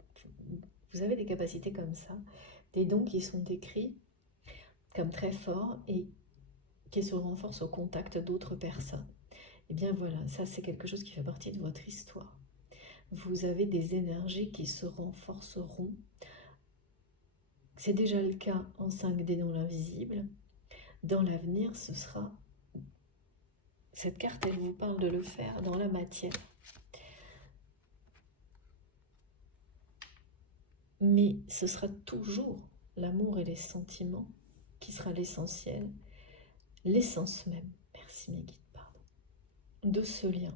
Vous avez des capacités comme ça, des dons qui sont décrits comme très forts et qui se renforcent au contact d'autres personnes. Et bien voilà, ça c'est quelque chose qui fait partie de votre histoire. Vous avez des énergies qui se renforceront. C'est déjà le cas en 5D dans l'invisible. Dans l'avenir, ce sera... Cette carte, elle vous parle de le faire dans la matière. Mais ce sera toujours l'amour et les sentiments qui sera l'essentiel, l'essence même, merci mes guides, pardon, de ce lien.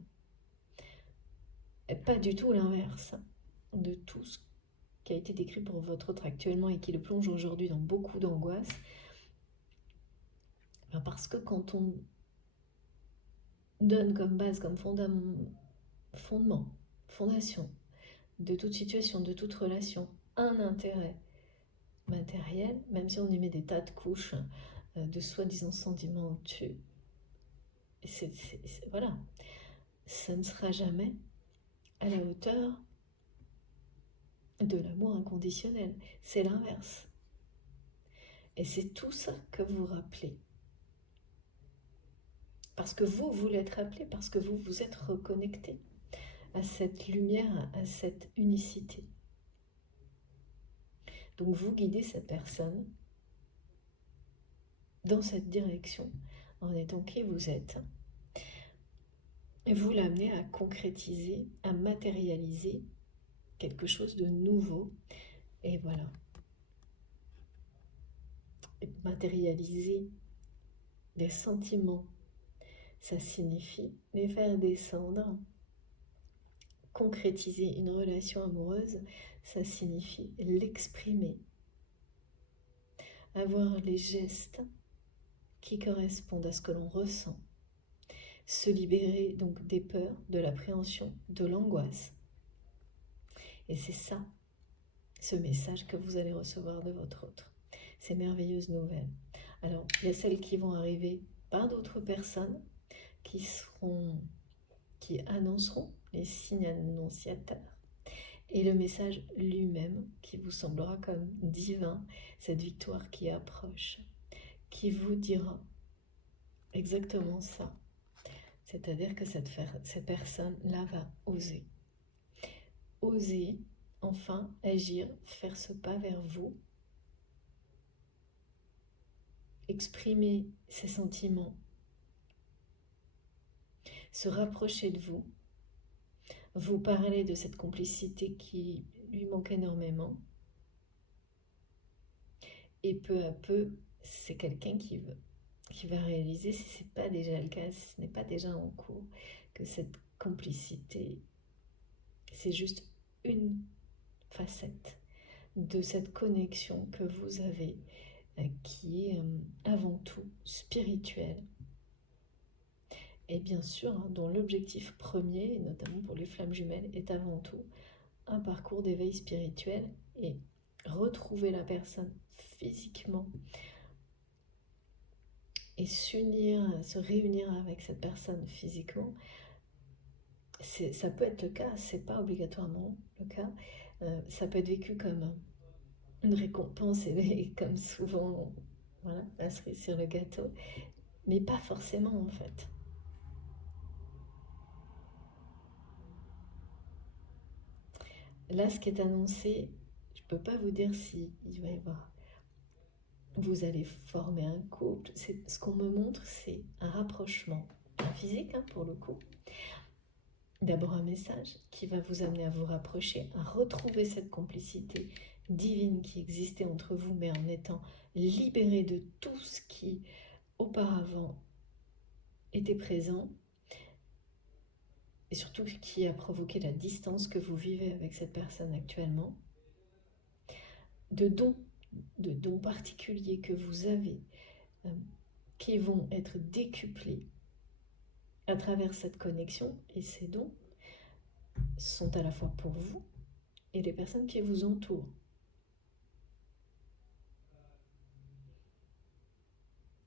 Et pas du tout l'inverse de tout ce qui a été décrit pour votre autre actuellement et qui le plonge aujourd'hui dans beaucoup d'angoisse. Parce que quand on donne comme base, comme fondement, fondation de toute situation, de toute relation, un intérêt matériel, même si on y met des tas de couches de soi-disant sentiments dessus, voilà, ça ne sera jamais à la hauteur de l'amour inconditionnel. C'est l'inverse. Et c'est tout ça que vous rappelez. Parce que vous l'êtes rappelé, parce que vous vous êtes reconnecté à cette lumière, à cette unicité. Donc vous guidez cette personne dans cette direction en étant qui vous êtes. Et vous l'amenez à concrétiser, à matérialiser quelque chose de nouveau. Et voilà. Et matérialiser des sentiments Ça signifie les faire descendre. Concrétiser une relation amoureuse, ça signifie l'exprimer. Avoir les gestes qui correspondent à ce que l'on ressent. Se libérer donc des peurs, de l'appréhension, de l'angoisse. Et c'est ça, ce message que vous allez recevoir de votre autre. Ces merveilleuses nouvelles. Alors, il y a celles qui vont arriver par d'autres personnes qui annonceront les signes annonciateurs. Et le message lui-même qui vous semblera comme divin, cette victoire qui approche, qui vous dira exactement ça. C'est-à-dire que cette personne-là va oser. Oser, enfin, agir, faire ce pas vers vous, exprimer ses sentiments, se rapprocher de vous, vous parler de cette complicité qui lui manque énormément. Et peu à peu, c'est quelqu'un qui va réaliser, si ce n'est pas déjà le cas, si ce n'est pas déjà en cours, que cette complicité, c'est juste une facette de cette connexion que vous avez, qui est avant tout spirituelle. Et bien sûr, dont l'objectif premier, notamment pour les flammes jumelles, est avant tout un parcours d'éveil spirituel et retrouver la personne physiquement et s'unir, se réunir avec cette personne physiquement. Ça peut être le cas, c'est pas obligatoirement le cas. Ça peut être vécu comme une récompense et comme souvent, voilà, la cerise sur le gâteau, mais pas forcément en fait. Là, ce qui est annoncé, je peux pas vous dire si il va y avoir. Vous allez former un couple. Ce qu'on me montre, c'est un rapprochement physique, pour le coup. D'abord un message qui va vous amener à vous rapprocher, à retrouver cette complicité divine qui existait entre vous, mais en étant libéré de tout ce qui auparavant était présent, et surtout qui a provoqué la distance que vous vivez avec cette personne actuellement, de dons particuliers que vous avez, qui vont être décuplés à travers cette connexion, et ces dons sont à la fois pour vous et les personnes qui vous entourent.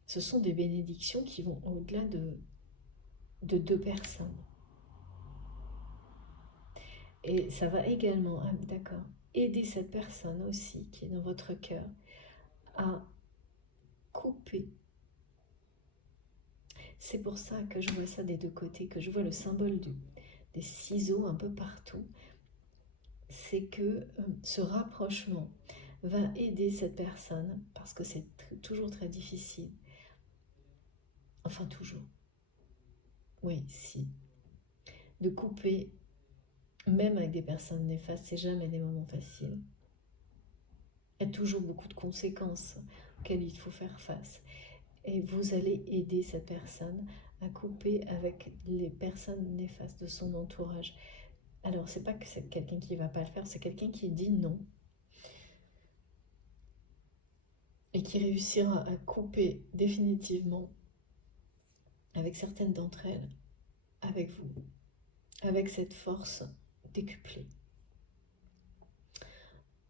Ce sont des bénédictions qui vont au-delà de deux personnes. Et ça va également, d'accord, aider cette personne aussi qui est dans votre cœur à couper. C'est pour ça que je vois ça des deux côtés, que je vois le symbole des ciseaux un peu partout. C'est que ce rapprochement va aider cette personne, parce que c'est toujours très difficile. Enfin, toujours. Oui, si. De couper, même avec des personnes néfastes, c'est jamais des moments faciles. Il y a toujours beaucoup de conséquences auxquelles il faut faire face. Et vous allez aider cette personne à couper avec les personnes néfastes de son entourage. Alors, c'est pas que c'est quelqu'un qui va pas le faire, c'est quelqu'un qui dit non. Et qui réussira à couper définitivement avec certaines d'entre elles, avec vous, avec cette force décuplée.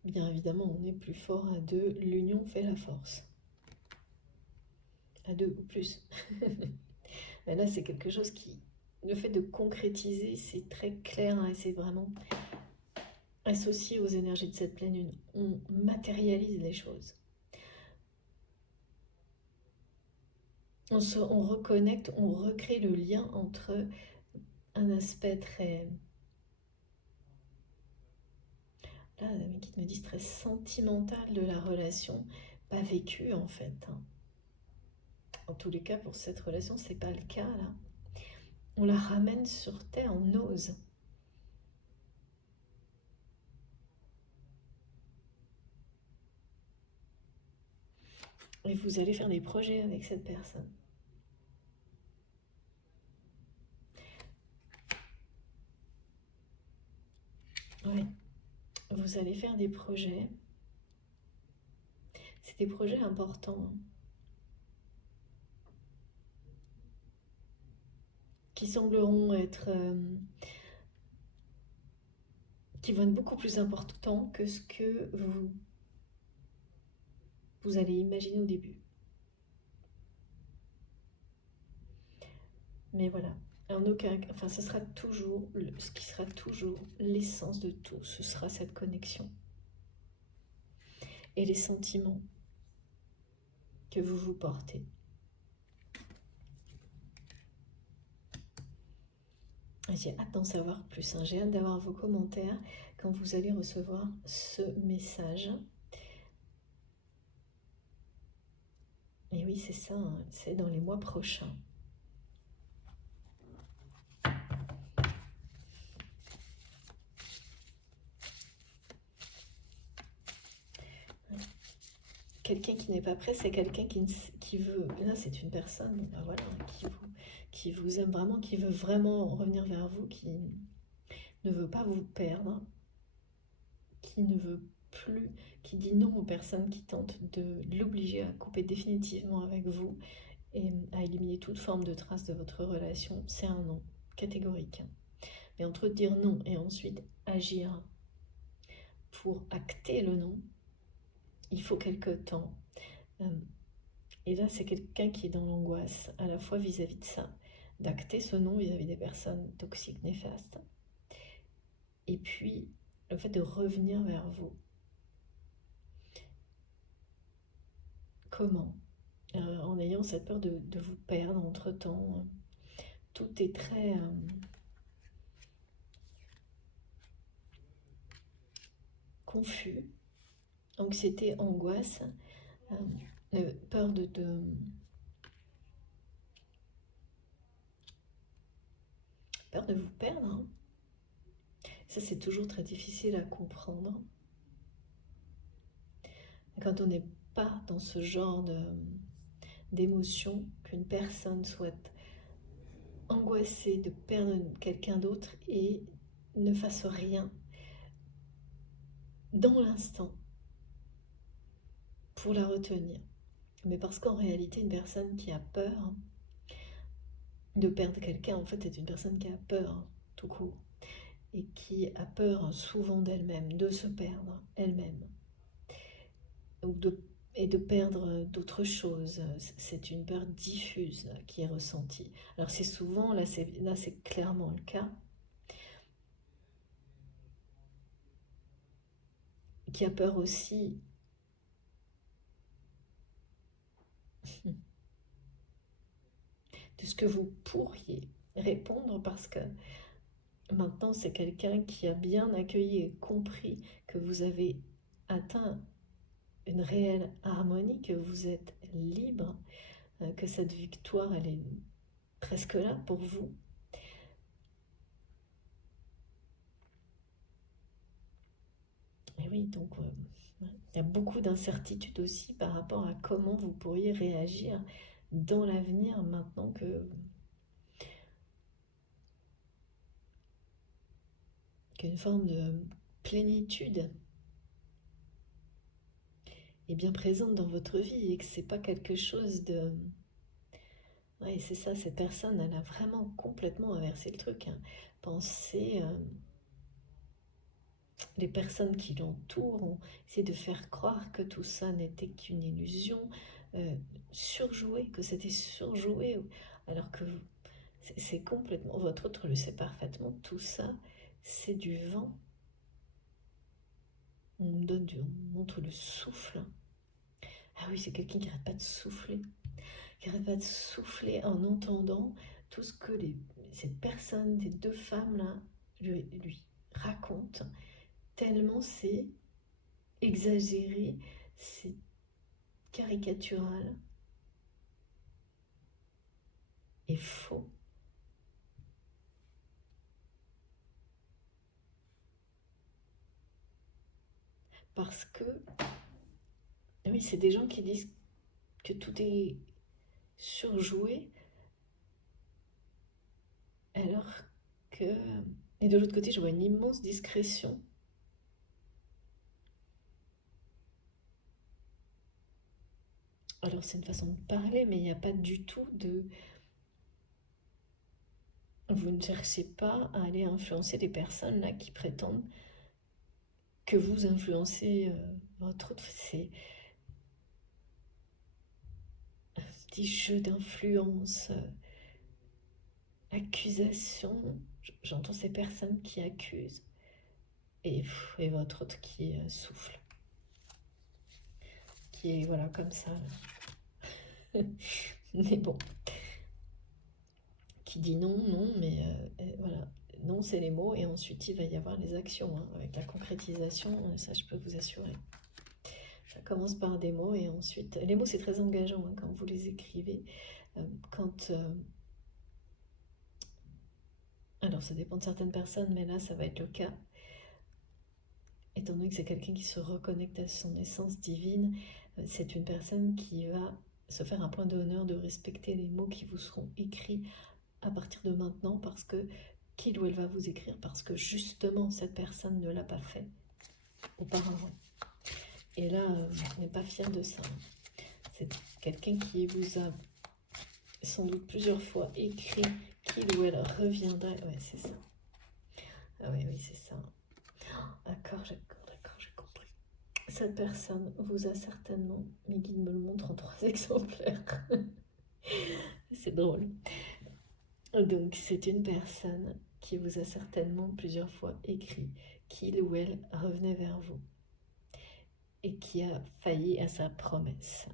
Bien évidemment, on est plus fort à deux, l'union fait la force. À deux ou plus. Mais là, c'est quelque chose qui, le fait de concrétiser, c'est très clair, et c'est vraiment associé aux énergies de cette pleine lune. On matérialise les choses. On reconnecte, on recrée le lien entre un aspect très... Là, mes guides me disent très sentimental de la relation, pas vécu en fait. En tous les cas, pour cette relation, c'est pas le cas là. On la ramène sur terre, on ose. Et vous allez faire des projets avec cette personne. Ouais, vous allez faire des projets. C'est des projets importants, hein, qui sembleront être, qui vont être beaucoup plus importants que ce que vous allez imaginer au début. Mais voilà, en aucun cas, enfin, ce sera toujours, ce qui sera toujours l'essence de tout, ce sera cette connexion et les sentiments que vous vous portez. J'ai hâte d'en savoir plus, hein. J'ai hâte d'avoir vos commentaires quand vous allez recevoir ce message. Et oui, c'est ça, hein, c'est dans les mois prochains. Quelqu'un qui n'est pas prêt, c'est quelqu'un qui veut. Là, c'est une personne, bon, bah voilà, qui vous aime vraiment, qui veut vraiment revenir vers vous, qui ne veut pas vous perdre, qui ne veut plus, qui dit non aux personnes qui tentent de l'obliger à couper définitivement avec vous et à éliminer toute forme de trace de votre relation. C'est un non catégorique. Mais entre dire non et ensuite agir pour acter le non, il faut quelque temps. Et là, c'est quelqu'un qui est dans l'angoisse, à la fois vis-à-vis de ça, d'acter ce non vis-à-vis des personnes toxiques, néfastes, et puis le fait de revenir vers vous. Comment en ayant cette peur de vous perdre entre-temps. Tout est très confus. Anxiété, angoisse, peur peur de vous perdre, hein. Ça, c'est toujours très difficile à comprendre. Quand on n'est pas dans ce genre d'émotion, qu'une personne soit angoissée de perdre quelqu'un d'autre et ne fasse rien dans l'instant pour la retenir. Mais parce qu'en réalité, une personne qui a peur de perdre quelqu'un, en fait, c'est une personne qui a peur, tout court, et qui a peur souvent d'elle-même, de se perdre elle-même, et de perdre d'autres choses. C'est une peur diffuse qui est ressentie. Alors c'est souvent, là c'est clairement le cas, qui a peur aussi de ce que vous pourriez répondre, parce que maintenant c'est quelqu'un qui a bien accueilli et compris que vous avez atteint une réelle harmonie, que vous êtes libre, que cette victoire elle est presque là pour vous. Et oui, donc il y a beaucoup d'incertitudes aussi par rapport à comment vous pourriez réagir dans l'avenir maintenant qu'une forme de plénitude est bien présente dans votre vie et que c'est pas quelque chose de... Ouais, c'est ça, cette personne, elle a vraiment complètement inversé le truc, hein. Pensez, les personnes qui l'entourent ont essayé de faire croire que tout ça n'était qu'une illusion, surjoué, que c'était surjoué, alors que c'est complètement... Votre autre le sait parfaitement, tout ça, c'est du vent. On montre le souffle. Ah oui, c'est quelqu'un qui n'arrête pas de souffler. Qui n'arrête pas de souffler en entendant tout ce que ces personnes, ces deux femmes-là, lui racontent. Tellement c'est exagéré, c'est caricatural et faux. Parce que, oui, c'est des gens qui disent que tout est surjoué, alors que... Et de l'autre côté, je vois une immense discrétion Alors c'est une façon de parler, mais il n'y a pas du tout de... Vous ne cherchez pas à aller influencer des personnes là qui prétendent que vous influencez votre autre. C'est un petit jeu d'influence, accusation. J'entends ces personnes qui accusent et votre autre qui souffle, qui est voilà comme ça. Mais bon, qui dit non, non, mais voilà. Non, c'est les mots, et ensuite il va y avoir les actions, hein, avec la concrétisation, ça je peux vous assurer. Ça commence par des mots, et ensuite... Les mots, c'est très engageant hein, quand vous les écrivez. Quand... Alors, ça dépend de certaines personnes, mais là, ça va être le cas. Étant donné que c'est quelqu'un qui se reconnecte à son essence divine, c'est une personne qui va se faire un point d'honneur de respecter les mots qui vous seront écrits à partir de maintenant, parce que qu'il ou elle va vous écrire, parce que justement, cette personne ne l'a pas fait auparavant. Et là, on n'est pas fier de ça. C'est quelqu'un qui vous a sans doute plusieurs fois écrit qu'il ou elle reviendrait. Ouais, c'est ça. Ah oui, oui, c'est ça. D'accord, j'ai compris. Cette personne vous a certainement, mes guides me le montrent en 3 exemplaires. C'est drôle. Donc, c'est une personne qui vous a certainement plusieurs fois écrit qu'il ou elle revenait vers vous et qui a failli à sa promesse.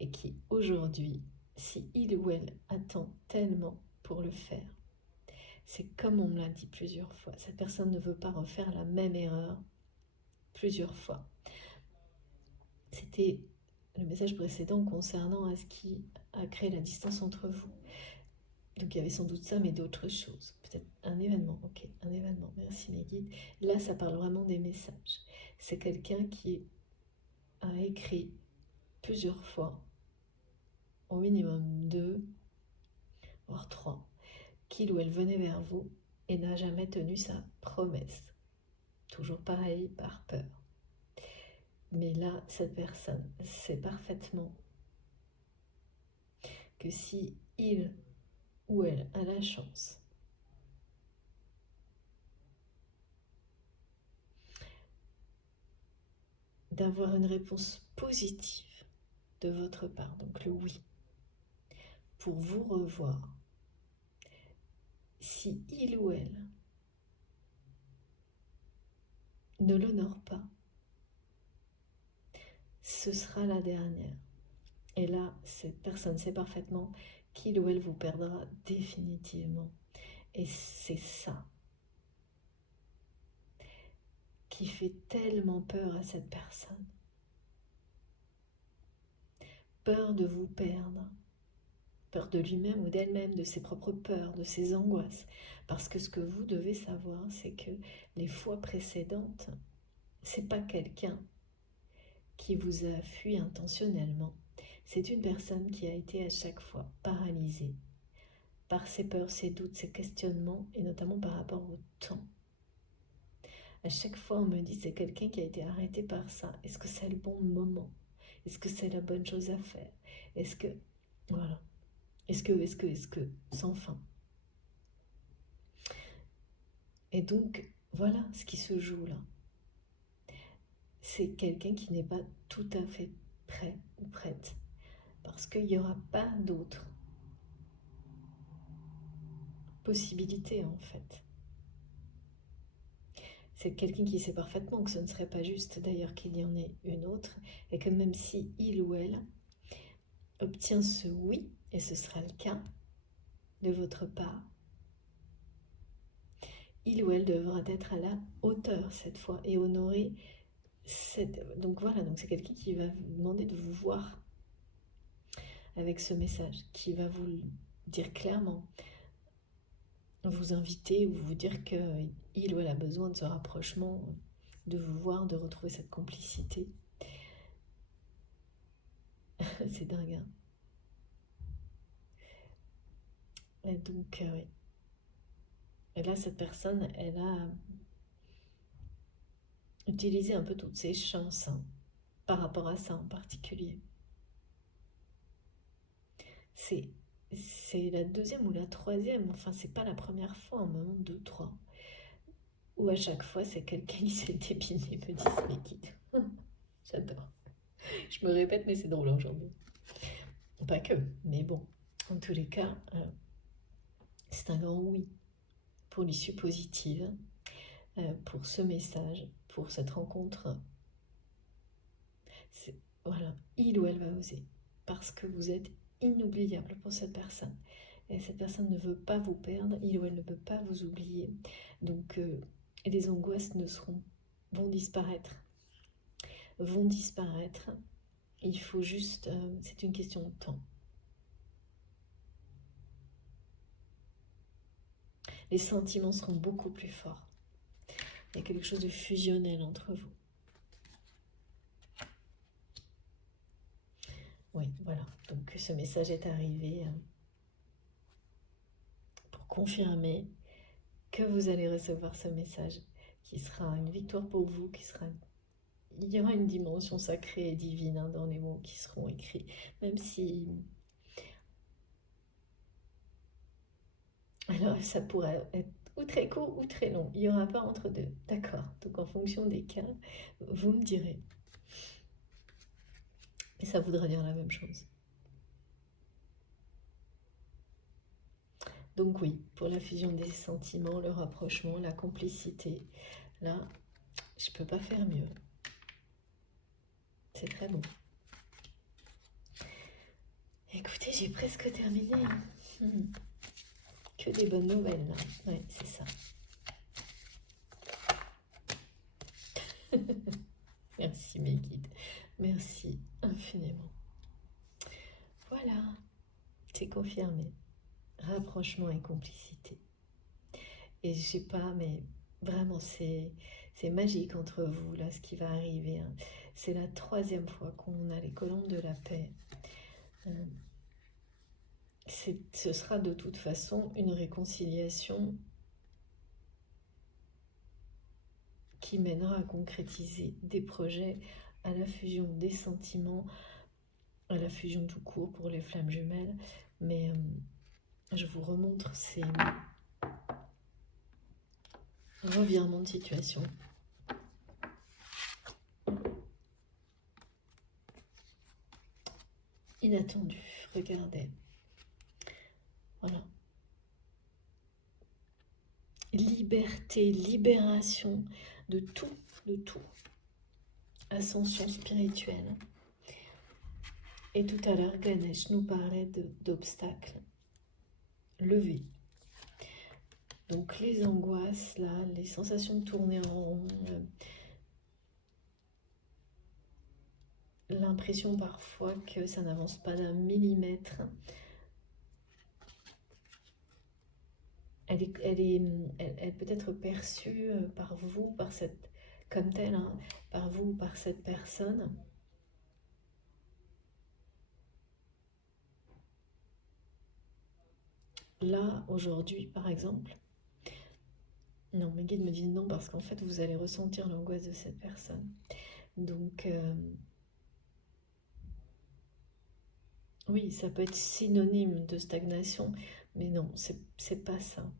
Et qui, aujourd'hui, si il ou elle attend tellement pour le faire, c'est comme on me l'a dit plusieurs fois, cette personne ne veut pas refaire la même erreur plusieurs fois. C'était le message précédent concernant à ce qui a créé la distance entre vous. Donc il y avait sans doute ça, mais d'autres choses. Peut-être un événement, ok, un événement, merci mes guides. Là, ça parle vraiment des messages. C'est quelqu'un qui a écrit plusieurs fois, au minimum 2, voire 3, qu'il ou elle venait vers vous et n'a jamais tenu sa promesse. Toujours pareil, par peur. Mais là, cette personne sait parfaitement que si il ou elle a la chance d'avoir une réponse positive de votre part, donc le oui, pour vous revoir, si il ou elle ne l'honore pas, ce sera la dernière. Et là, cette personne sait parfaitement qu'il ou elle vous perdra définitivement. Et c'est ça qui fait tellement peur à cette personne. Peur de vous perdre, peur de lui-même ou d'elle-même, de ses propres peurs, de ses angoisses. Parce que ce que vous devez savoir, c'est que les fois précédentes, c'est pas quelqu'un qui vous a fui intentionnellement. C'est une personne qui a été à chaque fois paralysée par ses peurs, ses doutes, ses questionnements, et notamment par rapport au temps. À chaque fois, on me dit c'est quelqu'un qui a été arrêté par ça. Est-ce que c'est le bon moment? Est-ce que c'est la bonne chose à faire? Est-ce que... Voilà. Est-ce que... Sans fin. Et donc, voilà ce qui se joue là. C'est quelqu'un qui n'est pas tout à fait prêt ou prête. Parce qu'il n'y aura pas d'autre possibilité en fait. C'est quelqu'un qui sait parfaitement que ce ne serait pas juste d'ailleurs qu'il y en ait une autre, et que même si il ou elle obtient ce oui, et ce sera le cas de votre part, il ou elle devra être à la hauteur cette fois et honorer cette... Donc voilà, donc c'est quelqu'un qui va vous demander de vous voir avec ce message, qui va vous le dire clairement, vous inviter ou vous dire qu'il ou elle a besoin de ce rapprochement, de vous voir, de retrouver cette complicité. C'est dingue, hein. Et donc, oui. Et là, cette personne, elle a utilisé un peu toutes ses chances, hein, par rapport à ça en particulier. C'est la deuxième ou la troisième, enfin c'est pas la première fois, en moment 2, 3, où à chaque fois c'est quelqu'un qui s'est épiné, me disent mes guides. J'adore. Je me répète, mais c'est drôle aujourd'hui. Pas que, mais bon, en tous les cas, c'est un grand oui pour l'issue positive, pour ce message, pour cette rencontre. Voilà, il ou elle va oser, parce que vous êtes inoubliable pour cette personne. Et cette personne ne veut pas vous perdre, il ou elle ne peut pas vous oublier. Donc les angoisses vont disparaître. Vont disparaître. Il faut juste, c'est une question de temps. Les sentiments seront beaucoup plus forts. Il y a quelque chose de fusionnel entre vous. Oui, voilà. Donc ce message est arrivé pour confirmer que vous allez recevoir ce message qui sera une victoire pour vous, il y aura une dimension sacrée et divine dans les mots qui seront écrits, même si... Alors ça pourrait être ou très court ou très long, il n'y aura pas entre deux, d'accord? Donc en fonction des cas, vous me direz. Et ça voudra dire la même chose. Donc oui, pour la fusion des sentiments, le rapprochement, la complicité, là, je ne peux pas faire mieux. C'est très bon. Écoutez, j'ai presque terminé. Que des bonnes nouvelles, là. Ouais, c'est ça. Merci mes guides. Merci infiniment. Voilà, c'est confirmé. Rapprochement et complicité. Et je sais pas, mais vraiment, c'est magique entre vous, là, ce qui va arriver. Hein. C'est la 3e fois qu'on a les colombes de la paix. Ce sera de toute façon une réconciliation qui mènera à concrétiser des projets, à la fusion des sentiments, à la fusion tout court pour les flammes jumelles. Mais je vous remontre ces revirements de situation. Inattendu, regardez. Voilà. Liberté, libération de tout, de tout. Ascension spirituelle. Et tout à l'heure, Ganesh nous parlait d'obstacles levés. Donc les angoisses, là, les sensations de tourner en rond, l'impression parfois que ça n'avance pas d'un millimètre. Elle peut être perçue par vous, comme telle, hein, par vous ou par cette personne. Là, aujourd'hui, par exemple, non, mes guides me disent non parce qu'en fait, vous allez ressentir l'angoisse de cette personne. Donc, oui, ça peut être synonyme de stagnation, mais non, c'est pas ça.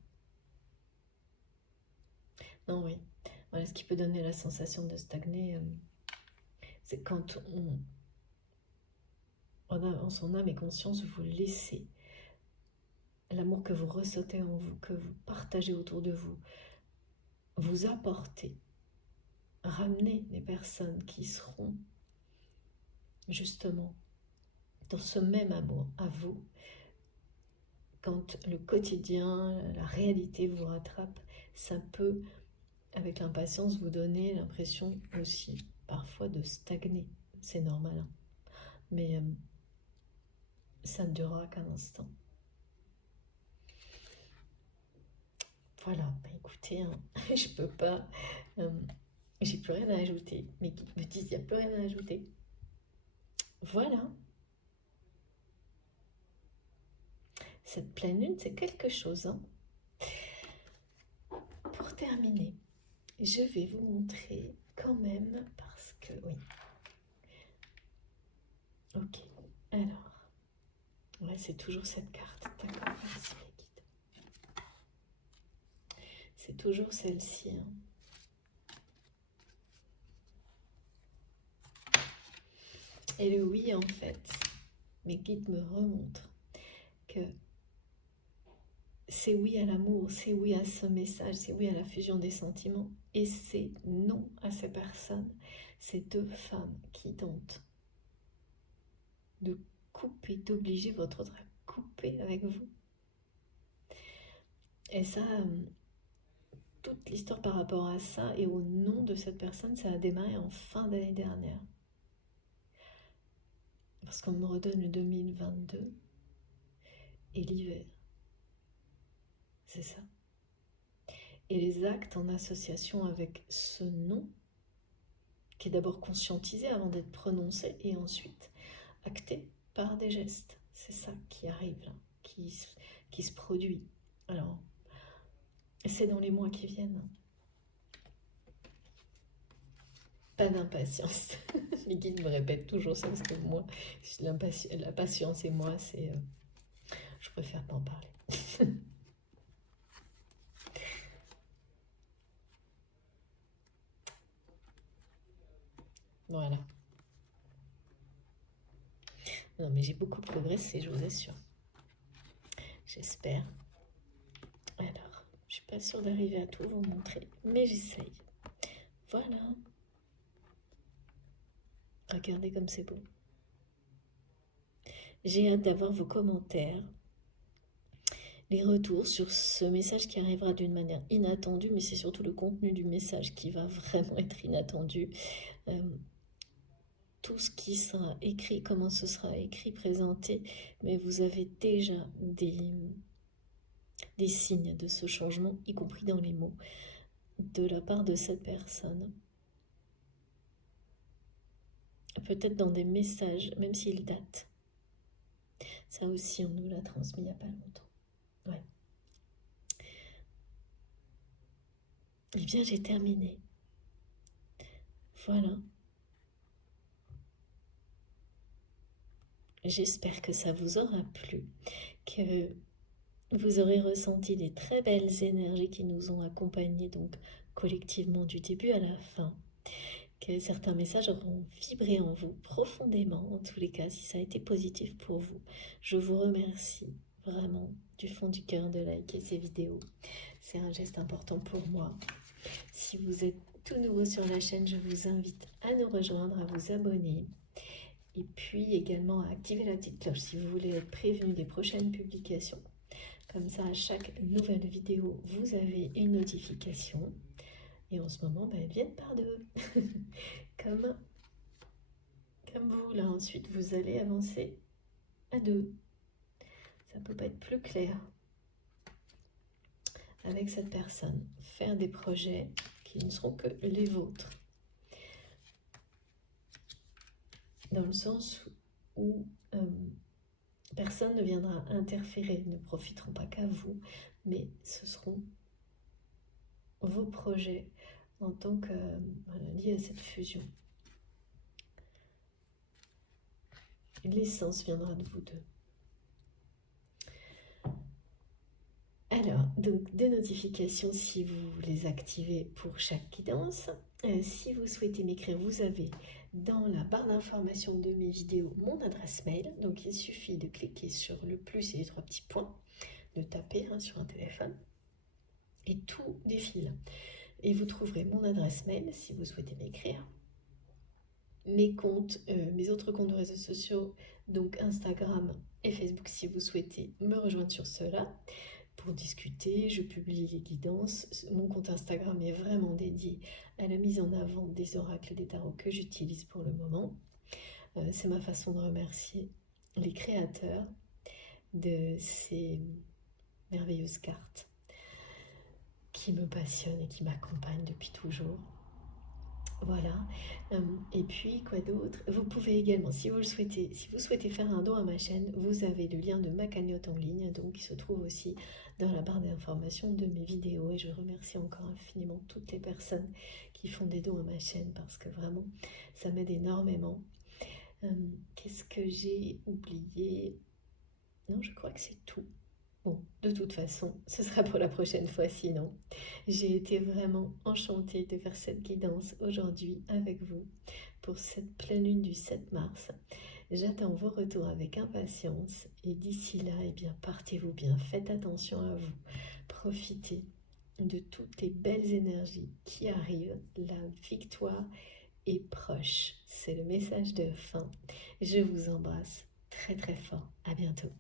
Non, oui. Voilà, ce qui peut donner la sensation de stagner, c'est quand en son âme et conscience, vous laissez l'amour que vous ressentez en vous, que vous partagez autour de vous, vous apporter, ramener les personnes qui seront justement dans ce même amour à vous. Quand le quotidien, la réalité vous rattrape, ça peut, avec l'impatience, vous donner l'impression aussi parfois de stagner. C'est normal, hein. Mais ça ne durera qu'un instant. Voilà, bah écoutez, hein, je peux pas, j'ai plus rien à ajouter. Mes guides me disent, il n'y a plus rien à ajouter. Voilà. Cette pleine lune, c'est quelque chose. Hein. Pour terminer, je vais vous montrer quand même, parce que oui. Ok, alors, Ouais, c'est toujours cette carte. D'accord, merci les guides. C'est toujours celle-ci. Hein. Et le oui, en fait, mes guides me remontrent que c'est oui à l'amour, c'est oui à ce message, c'est oui à la fusion des sentiments. Et c'est non à ces personnes, ces deux femmes qui tentent de couper, d'obliger votre autre à couper avec vous. Et ça, toute l'histoire par rapport à ça et au nom de cette personne, ça a démarré en fin d'année dernière. Parce qu'on me redonne le 2022 et l'hiver. C'est ça. Et les actes en association avec ce nom, qui est d'abord conscientisé avant d'être prononcé et ensuite acté par des gestes. C'est ça qui arrive là, qui se produit. Alors, c'est dans les mois qui viennent. Pas d'impatience. Les guides me répètent toujours ça parce que moi, la patience et moi, c'est... je préfère pas en parler. Voilà. Non, mais j'ai beaucoup progressé, je vous assure. J'espère. Alors, je suis pas sûre d'arriver à tout vous montrer, mais j'essaye. Voilà. Regardez comme c'est beau. J'ai hâte d'avoir vos commentaires, les retours sur ce message qui arrivera d'une manière inattendue, mais c'est surtout le contenu du message qui va vraiment être inattendu. Tout ce qui sera écrit, comment ce sera écrit, présenté, mais vous avez déjà des signes de ce changement, y compris dans les mots, de la part de cette personne. Peut-être dans des messages, même s'ils datent. Ça aussi, on nous l'a transmis il n'y a pas longtemps. Ouais. Eh bien, j'ai terminé. Voilà. J'espère que ça vous aura plu, que vous aurez ressenti des très belles énergies qui nous ont accompagnés donc collectivement du début à la fin, que certains messages auront vibré en vous profondément, en tous les cas, si ça a été positif pour vous. Je vous remercie vraiment du fond du cœur de liker ces vidéos. C'est un geste important pour moi. Si vous êtes tout nouveau sur la chaîne, je vous invite à nous rejoindre, à vous abonner. Et puis également à activer la petite cloche si vous voulez être prévenu des prochaines publications. Comme ça, à chaque nouvelle vidéo, vous avez une notification. Et en ce moment, elles viennent par deux. comme vous, là. Ensuite, vous allez avancer à deux. Ça ne peut pas être plus clair. Avec cette personne, faire des projets qui ne seront que les vôtres. Dans le sens où personne ne viendra interférer, ne profiteront pas qu'à vous, mais ce seront vos projets en tant que liés à cette fusion. L'essence viendra de vous deux. Alors, donc des notifications si vous les activez pour chaque guidance. Si vous souhaitez m'écrire, vous avez dans la barre d'information de mes vidéos mon adresse mail. Donc il suffit de cliquer sur le plus et les trois petits points, de taper sur un téléphone et tout défile. Et vous trouverez mon adresse mail si vous souhaitez m'écrire. Mes comptes, mes autres comptes de réseaux sociaux, donc Instagram et Facebook si vous souhaitez me rejoindre sur cela. Pour discuter, je publie les guidances. Mon compte Instagram est vraiment dédié à la mise en avant des oracles et des tarots que j'utilise pour le moment. C'est ma façon de remercier les créateurs de ces merveilleuses cartes qui me passionnent et qui m'accompagnent depuis toujours. Voilà, et puis quoi d'autre? Vous pouvez également, si vous le souhaitez, si vous souhaitez faire un don à ma chaîne, vous avez le lien de ma cagnotte en ligne, donc qui se trouve aussi dans la barre d'information de mes vidéos. Et je remercie encore infiniment toutes les personnes qui font des dons à ma chaîne parce que vraiment, ça m'aide énormément. Qu'est-ce que j'ai oublié? Non, je crois que c'est tout. Bon, de toute façon, ce sera pour la prochaine fois sinon. J'ai été vraiment enchantée de faire cette guidance aujourd'hui avec vous pour cette pleine lune du 7 mars. J'attends vos retours avec impatience et d'ici là, eh bien, portez-vous bien, faites attention à vous, profitez de toutes les belles énergies qui arrivent. La victoire est proche. C'est le message de fin. Je vous embrasse très très fort. À bientôt.